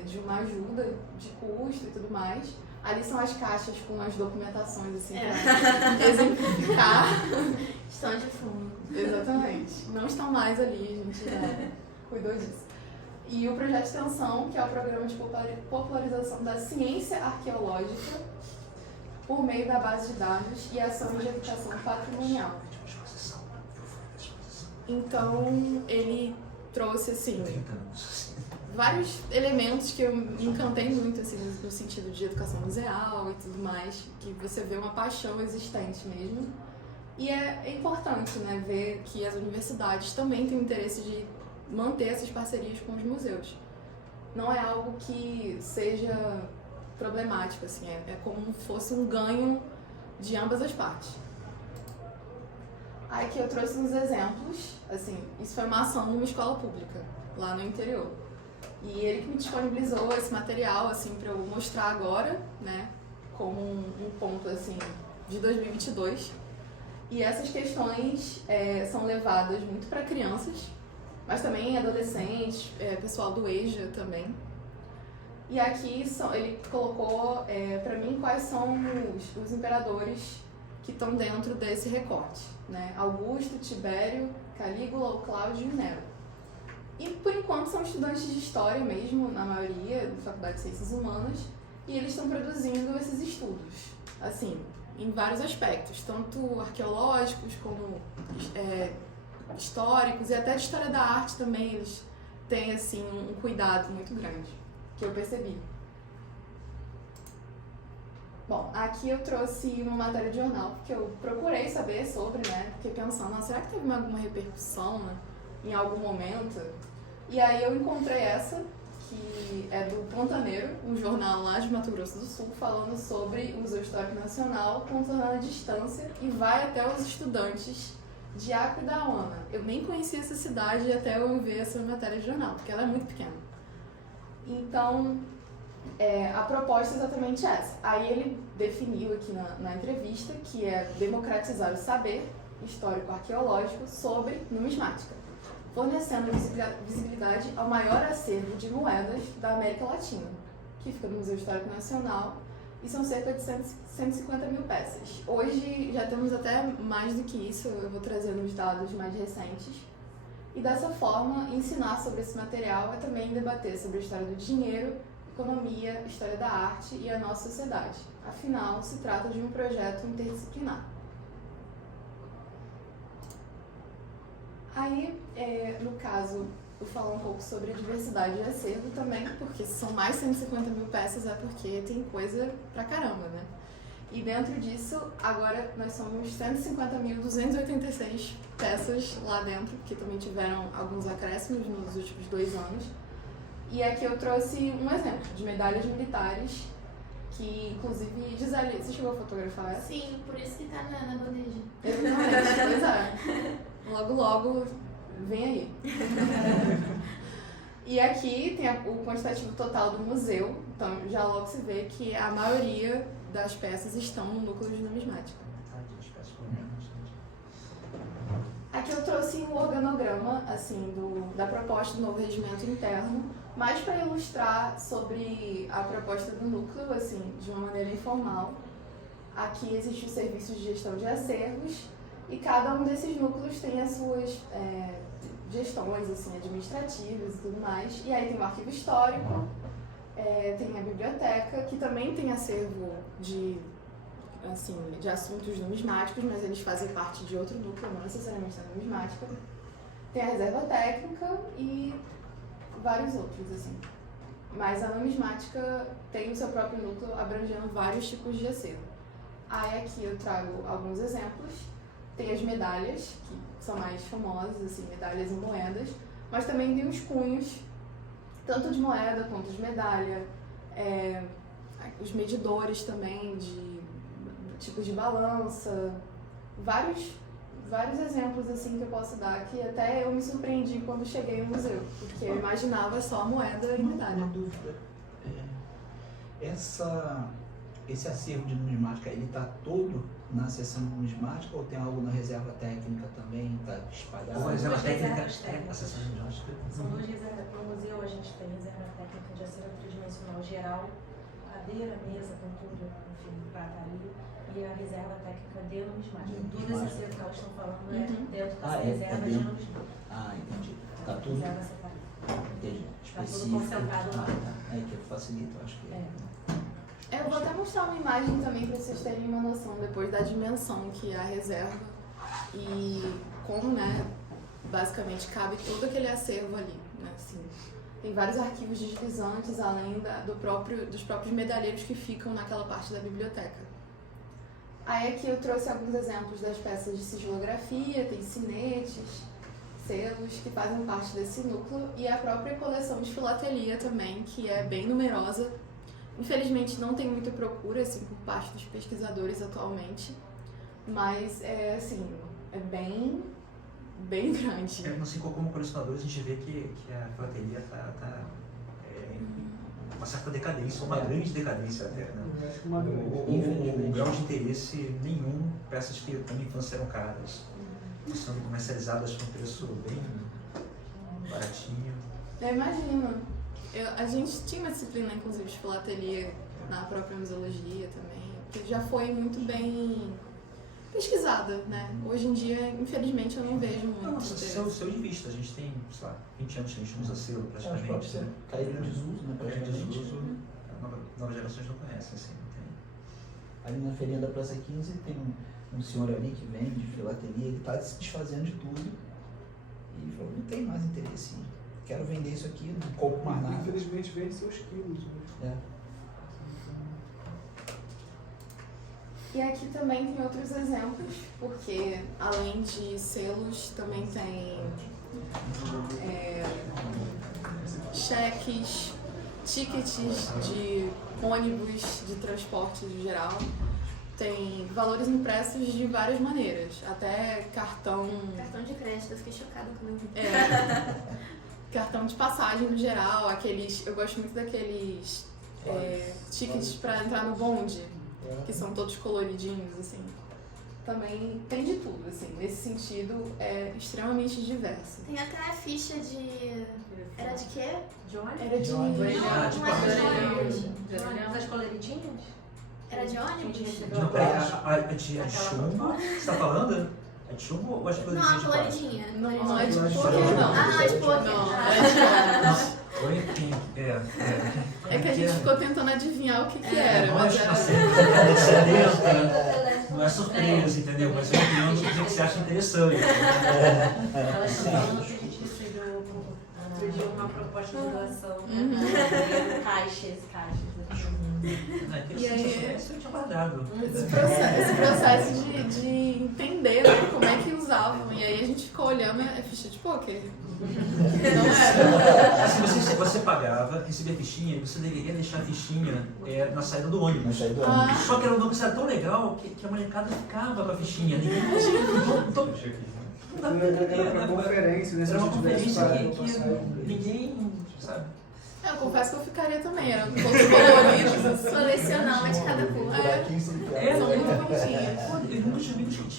de uma ajuda de custo e tudo mais. Ali são as caixas com as documentações, assim, para exemplificar. Estão de fundo. Exatamente. Não estão mais ali, a gente já cuidou disso. E o projeto de extensão, que é o programa de popularização da ciência arqueológica por meio da base de dados e ações de educação patrimonial. Então, ele trouxe, assim, vários elementos que eu me encantei muito, assim, no sentido de educação museal e tudo mais, que você vê uma paixão existente mesmo. E é importante, né, ver que as universidades também têm o interesse de manter essas parcerias com os museus. Não é algo que seja problemático, assim, é como se fosse um ganho de ambas as partes. Aí que eu trouxe uns exemplos, assim, isso foi uma ação numa escola pública, lá no interior. E ele que me disponibilizou esse material, assim, para eu mostrar agora, né, como um ponto, assim, de 2022. E essas questões são levadas muito para crianças, mas também adolescentes, pessoal do EJA também. E aqui ele colocou para mim quais são os imperadores que estão dentro desse recorte, né? Augusto, Tibério, Calígula, Cláudio e Nero. E por enquanto são estudantes de história mesmo, na maioria, da Faculdade de Ciências Humanas, e eles estão produzindo esses estudos, assim, em vários aspectos, tanto arqueológicos como históricos e até de história da arte também. Eles têm assim um cuidado muito grande, que eu percebi. Bom, aqui eu trouxe uma matéria de jornal, porque eu procurei saber sobre, né? Fiquei pensando, será que teve alguma repercussão, né, em algum momento? E aí eu encontrei essa, que é do Pantaneiro, um jornal lá de Mato Grosso do Sul, falando sobre o Museu Histórico Nacional, contando a distância, e vai até os estudantes de Aquidauana. Eu nem conhecia essa cidade até eu ver essa matéria de jornal, porque ela é muito pequena. Então, a proposta é exatamente essa. Aí ele definiu aqui na entrevista que é democratizar o saber histórico-arqueológico sobre numismática, fornecendo visibilidade ao maior acervo de moedas da América Latina, que fica no Museu Histórico Nacional, e são cerca de 150 mil peças. Hoje já temos até mais do que isso, eu vou trazendo os dados mais recentes. E dessa forma, ensinar sobre esse material é também debater sobre a história do dinheiro, economia, história da arte e a nossa sociedade. Afinal, se trata de um projeto interdisciplinar. Aí, no caso, vou falar um pouco sobre a diversidade de acervo também, porque se são mais 150 mil peças é porque tem coisa pra caramba, né? E dentro disso, agora nós somos 150.286 peças lá dentro, porque também tiveram alguns acréscimos nos últimos 2 anos. E aqui eu trouxe um exemplo de medalhas militares, que inclusive, Gisele, você chegou a fotografar essa? Sim, por isso que tá na bandeja. Exatamente, pois é. Logo, logo, vem aí. E aqui tem o quantitativo total do museu, então já logo se vê que a maioria das peças estão no núcleo de numismática. Aqui eu trouxe um organograma assim, da proposta do novo regimento interno, mais para ilustrar sobre a proposta do núcleo, assim, de uma maneira informal. Aqui existe o serviço de gestão de acervos e cada um desses núcleos tem as suas gestões assim, administrativas e tudo mais. E aí tem o arquivo histórico, tem a biblioteca, que também tem acervo de assuntos numismáticos, mas eles fazem parte de outro núcleo, não necessariamente da numismática. Tem a reserva técnica e vários outros, assim. Mas a numismática tem o seu próprio núcleo, abrangendo vários tipos de acervo. Aí aqui eu trago alguns exemplos. Tem as medalhas, que são mais famosas, assim, medalhas em moedas, mas também tem os cunhos, tanto de moeda quanto de medalha, os medidores também de tipos de balança, vários exemplos assim que eu posso dar, que até eu me surpreendi quando cheguei no museu, porque eu imaginava só a moeda e medalha. Uma dúvida. Esse acervo de numismática, ele está todo na seção numismática ou tem algo na reserva técnica também? Está espalhado? Ou a reserva técnica reservas técnicas. a seção numismática. São duas reservas. No museu a gente tem reserva técnica de acervo tridimensional geral, cadeira, mesa, com tudo, enfim, prataria, e a reserva técnica de numismática. Tudo esse acervo que elas estão falando é dentro dessa reserva de numismática. Entendi. Está tudo. Reserva separada. Entendi. Está tudo concentrado lá. Aí que facilita, eu acho que. Eu vou até mostrar uma imagem também para vocês terem uma noção depois da dimensão que é a reserva e como, né, basicamente cabe todo aquele acervo ali, né, assim. Tem vários arquivos deslizantes além dos próprios medalheiros que ficam naquela parte da biblioteca. Aí aqui eu trouxe alguns exemplos das peças de sigilografia, tem sinetes, selos que fazem parte desse núcleo e a própria coleção de filatelia também, que é bem numerosa. Infelizmente não tem muita procura assim, por parte dos pesquisadores atualmente, mas é bem grande. Assim, como colecionadores, a gente vê que a filatelia está em uma certa decadência, uma grande decadência até. Né? Acho que uma grande. O grau de interesse nenhum, peças que na minha infância eram caras, sendo comercializadas por um preço bem baratinho. Eu imagino. A gente tinha uma disciplina, inclusive, de filatelia na própria museologia também, que já foi muito bem pesquisada, né? Hoje em dia, infelizmente, eu não vejo muito. Não, seu de vista, a gente tem, sei lá, 20 anos que a gente usa selo praticamente. Caíram em desuso, né? Praticamente. Novas gerações não conhecem, assim, não tem. Ali na feirinha da Praça 15 tem um senhor ali que vende filatelia, ele está se desfazendo de tudo e falou, não tem mais interesse, quero vender isso aqui, não compro mais nada. Infelizmente vende seus quilos, né? E aqui também tem outros exemplos, porque além de selos também tem cheques, tickets de ônibus, de transporte de geral. Tem valores impressos de várias maneiras, até cartão... Cartão de crédito, eu fiquei chocada quando eu vi. Cartão de passagem no geral, eu gosto muito daqueles tickets para entrar no bonde, que são todos coloridinhos, assim. Também tem de tudo, assim, nesse sentido é extremamente diverso. Tem até a ficha de... Era de quê? De ônibus? Era de Não, não era de ônibus. De ônibus, das coloridinhas? Era de ônibus? De chumbo? Você está falando? É de chumbo ou é de coloridinha? Não, a coloridinha. Não é de Não, poker, não. Ah, não, é de poker. Não, Ah. é que a gente ficou tentando adivinhar o que era, mas Lógico, era... não é surpresa, entendeu? Mas eu criando o que você acha interessante. Elas estão falando que a gente pediu uma proposta de doação. Caixas. E aí, isso eu tinha guardado. Esse processo de entender, né, como é que usavam. E aí a gente ficou olhando, é ficha de poker. Não era. Assim, você pagava, recebia a fichinha e você deveria deixar a fichinha na saída do ônibus. Só que era um negócio era tão legal que a molecada ficava com a fichinha. Ninguém Era uma conferência, né? Era uma conferência que ninguém, sabe? Eu confesso que eu ficaria também, eram todos coloridos, assim. Colecionar uma de cada cor. Buraquinho sem piada. São muito bonitinhas. Eu nunca tinha visto que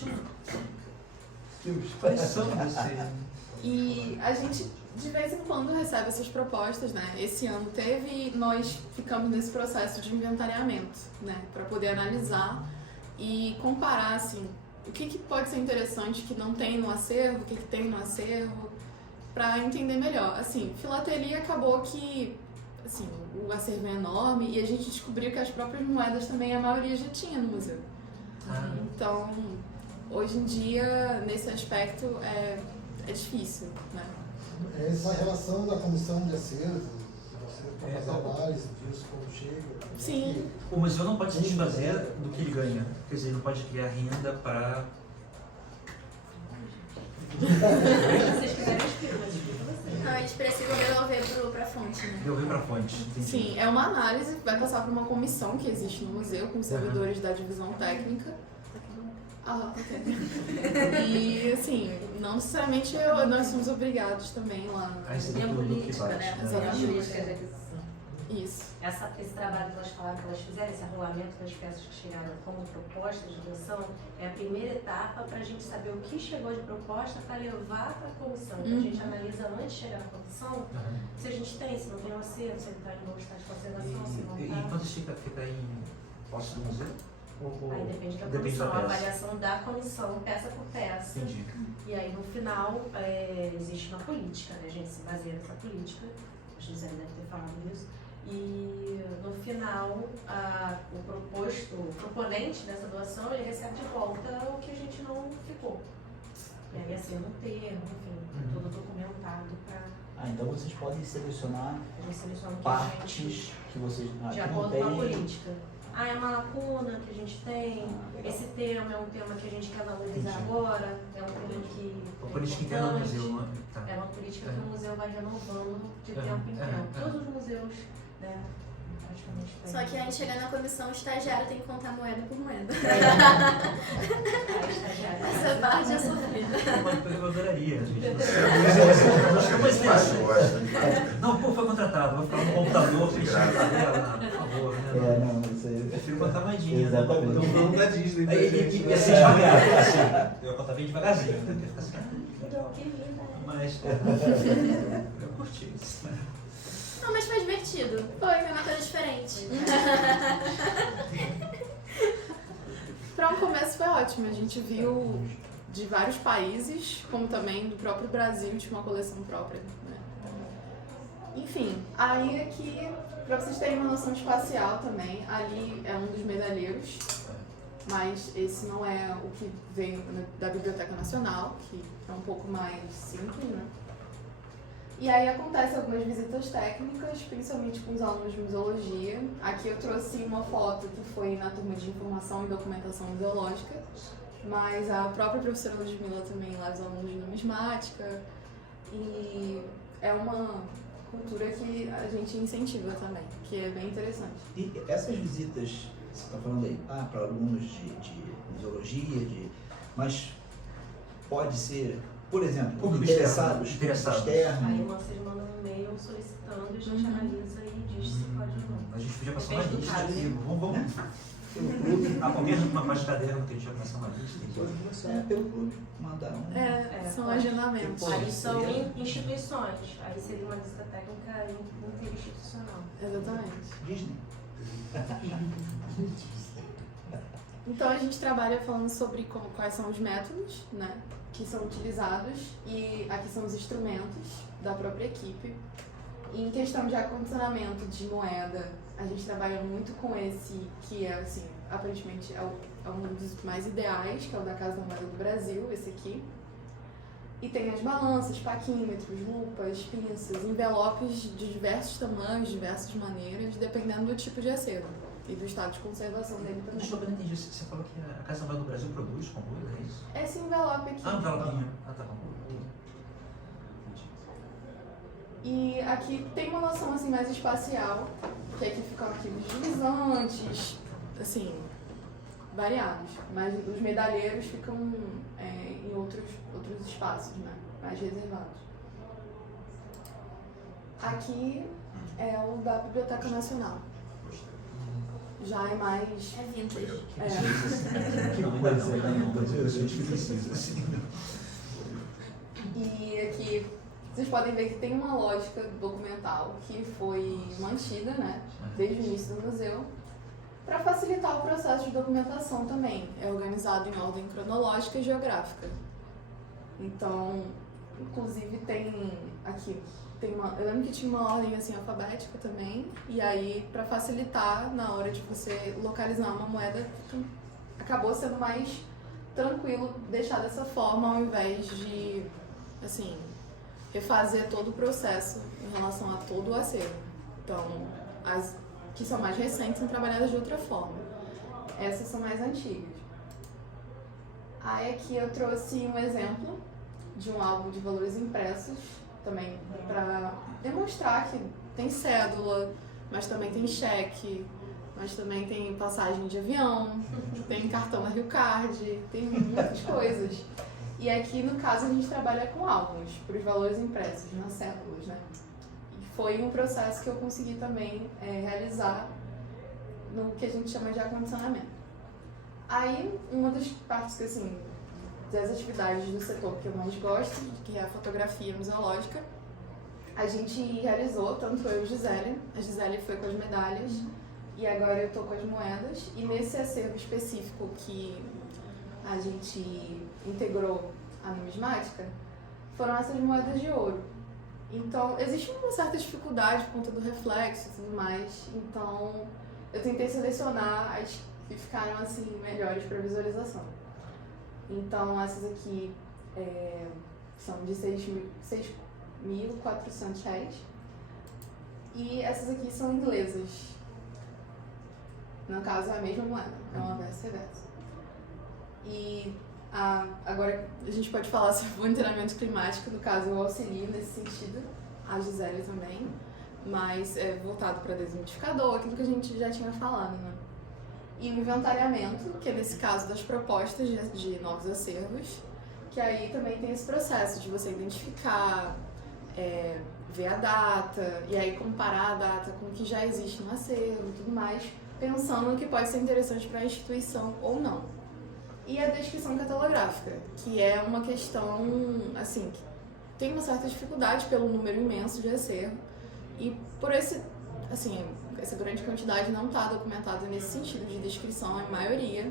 tinha paixão desse. E a gente, de vez em quando, recebe essas propostas, né? Esse ano teve e nós ficamos nesse processo de inventariamento, né? Para poder analisar e comparar, assim, o que pode ser interessante que não tem no acervo, o que tem no acervo, para entender melhor. Assim, filatelia acabou que, assim, o acervo é enorme e a gente descobriu que as próprias moedas também, a maioria já tinha no museu. Então, hoje em dia, nesse aspecto, é difícil, né? Essa relação da comissão de acervo, você fazer análise disso quando chega. Sim. O museu não pode se desfazer do que ele ganha. Quer dizer, ele não pode criar renda para... Se vocês quiserem, eu explico, mas explico vocês. Não, a gente precisa devolver pra fonte, né? Devolver para a fonte. Entendi. Sim, é uma análise que vai passar por uma comissão que existe no museu, com servidores da divisão técnica. Ah, ok. E, assim, não necessariamente nós somos obrigados também lá. Ah, esse E a do que política, bate, né? Exatamente. A política de aquisição. Isso. Esse trabalho que elas falaram que elas fizeram, esse arrulamento das peças que chegaram como proposta de doação, é a primeira etapa para a gente saber o que chegou de proposta para levar para a comissão. Então, a gente analisa antes de chegar na comissão se a gente tem, se não tem um acervo, se ele está em bom estado de conservação, se não E está. quando fica em posse do museu? Aí depende da Depende comissão, da a peça. avaliação da comissão, peça por peça. Entendi. E aí no final existe uma política, né? A gente se baseia nessa política, a Gisele deve ter falado isso. E no final o proponente dessa doação, ele recebe de volta o que a gente não ficou. E aí assim, no termo, enfim, tudo documentado para Então vocês podem selecionar a gente selecionar o que a partes gente, que vocês de que não acordo com a tem. política. É uma lacuna que a gente tem, Legal. esse tema é um tema que a gente quer valorizar Entendi. agora, é um tema que A é política interna do importante. museu, não é? Tá. É uma política que o museu vai renovando de Aham, tempo em aham, tempo. aham. Todos os museus, né, praticamente têm. Só que aí chegando na comissão, o estagiário tem que contar moeda por moeda. Essa parte é sofrida. Eu adoraria, gente. Mas gosta. Não, pô, foi contratado. Vou ficar no computador, fechando a tela, por favor. Né? Não, isso aí. Eu prefiro botar moedinha, né? Exatamente. Então, falando da Disney, pra gente. E assim, devagar, assim. Eu vou contar bem devagarzinho, né? Porque fica assim. Que linda, né? Mas, eu curti isso. Não, mas foi divertido. Foi uma coisa diferente. Para um começo foi ótimo. A gente viu de vários países, como também do próprio Brasil, tinha uma coleção própria. Né? Enfim, aí aqui, para vocês terem uma noção espacial também, ali é um dos medalheiros, mas esse não é o que veio da Biblioteca Nacional, que é um pouco mais simples, né? E aí acontecem algumas visitas técnicas, principalmente com os alunos de museologia. Aqui eu trouxe uma foto que foi na turma de informação e documentação museológica, mas a própria professora Ludmilla também lá, os alunos de numismática. E é uma cultura que a gente incentiva também, que é bem interessante. E essas visitas, você está falando aí, para alunos de museologia, mas pode ser, por exemplo, Público interessados, externo. Aí externo. vocês mandam um e-mail solicitando e a gente analisa e diz se pode ou não. A gente podia passar uma Depende do lista caso. de vamos. Pelo clube, alguém uma parte de caderno que a gente vai passar uma lista. Pode começar. Pelo clube, mandar um. São pode. agendamentos. Pode. Aí são seria- instituições, aí seria uma visita técnica interinstitucional. Exatamente. Disney. Então a gente trabalha falando sobre quais são os métodos, né, que são utilizados, e aqui são os instrumentos da própria equipe. E em questão de acondicionamento de moeda, a gente trabalha muito com esse que é, assim, aparentemente é um dos mais ideais, que é o da Casa da Moeda do Brasil, esse aqui. E tem as balanças, paquímetros, lupas, pinças, envelopes de diversos tamanhos, diversas maneiras, dependendo do tipo de acervo e do estado de conservação dele também. Desculpa, eu não entendi. Você falou que a Casa da Moeda do Brasil produz compôs, é isso? Esse envelope aqui. Ah, um envelopinho. Ah, tá bom. E aqui tem uma noção assim mais espacial, que aqui ficam arquivos deslizantes, assim, variados. Mas os medalheiros ficam em outros espaços, né? Mais reservados. Aqui é o da Biblioteca Nacional. Já é mais... É vintage. Que coisa, né? A gente precisa, assim. E aqui vocês podem ver que tem uma lógica documental que foi mantida, né, desde o início do museu, para facilitar o processo de documentação também. É organizado em ordem cronológica e geográfica. Então, inclusive tem aqui, eu lembro que tinha uma ordem assim alfabética também, e aí para facilitar na hora de você localizar uma moeda, acabou sendo mais tranquilo deixar dessa forma ao invés de, assim, refazer todo o processo em relação a todo o acervo. Então, as que são mais recentes são trabalhadas de outra forma. Essas são mais antigas. Aí aqui eu trouxe um exemplo de um álbum de valores impressos, também para demonstrar que tem cédula, mas também tem cheque, mas também tem passagem de avião, tem cartão da Rio Card, tem muitas coisas. E aqui, no caso, a gente trabalha com álbuns, para os valores impressos, nas cédulas, né? E foi um processo que eu consegui também realizar no que a gente chama de acondicionamento. Aí, uma das partes que, assim, das atividades do setor que eu mais gosto, que é a fotografia museológica, a gente realizou, tanto eu e a Gisele foi com as medalhas, e agora eu tô com as moedas, e nesse acervo específico que a gente integrou a numismática, foram essas moedas de ouro. Então, existe uma certa dificuldade por conta do reflexo e tudo mais, então eu tentei selecionar as que ficaram assim melhores para visualização. Então, essas aqui são de R$6.400 e essas aqui são inglesas. No caso, é a mesma moeda, é uma versa e versa. E agora a gente pode falar sobre o monitoramento climático, no caso eu auxilio nesse sentido, a Gisele também, mas é voltado para desmitificador, aquilo que a gente já tinha falado, né? E o inventariamento, que é nesse caso das propostas de novos acervos, que aí também tem esse processo de você identificar, ver a data, e aí comparar a data com o que já existe no acervo e tudo mais, pensando no que pode ser interessante para a instituição ou não. E a descrição catalográfica, que é uma questão, assim, que tem uma certa dificuldade pelo número imenso de acervo e por essa grande quantidade não está documentada nesse sentido de descrição, em maioria.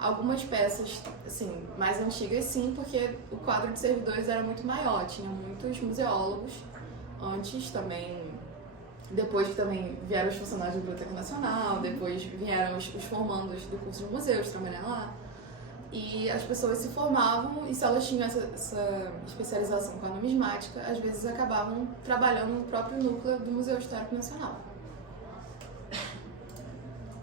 Algumas peças, assim, mais antigas sim, porque o quadro de servidores era muito maior, tinha muitos museólogos antes também. Depois que também vieram os funcionários da Biblioteca Nacional, depois vieram os formandos do curso de museus trabalhar lá. E as pessoas se formavam e se elas tinham essa especialização com a numismática, às vezes acabavam trabalhando no próprio núcleo do Museu Histórico Nacional.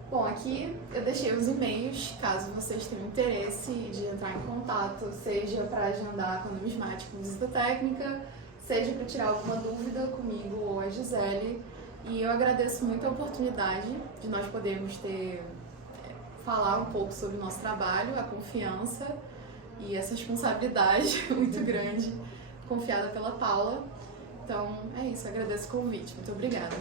Bom, aqui eu deixei os e-mails, caso vocês tenham interesse de entrar em contato, seja para agendar com a numismática uma visita técnica, seja para tirar alguma dúvida comigo ou a Gisele. E eu agradeço muito a oportunidade de nós podermos falar um pouco sobre o nosso trabalho, a confiança e essa responsabilidade muito grande, confiada pela Paula. Então, é isso, agradeço o convite. Muito obrigada.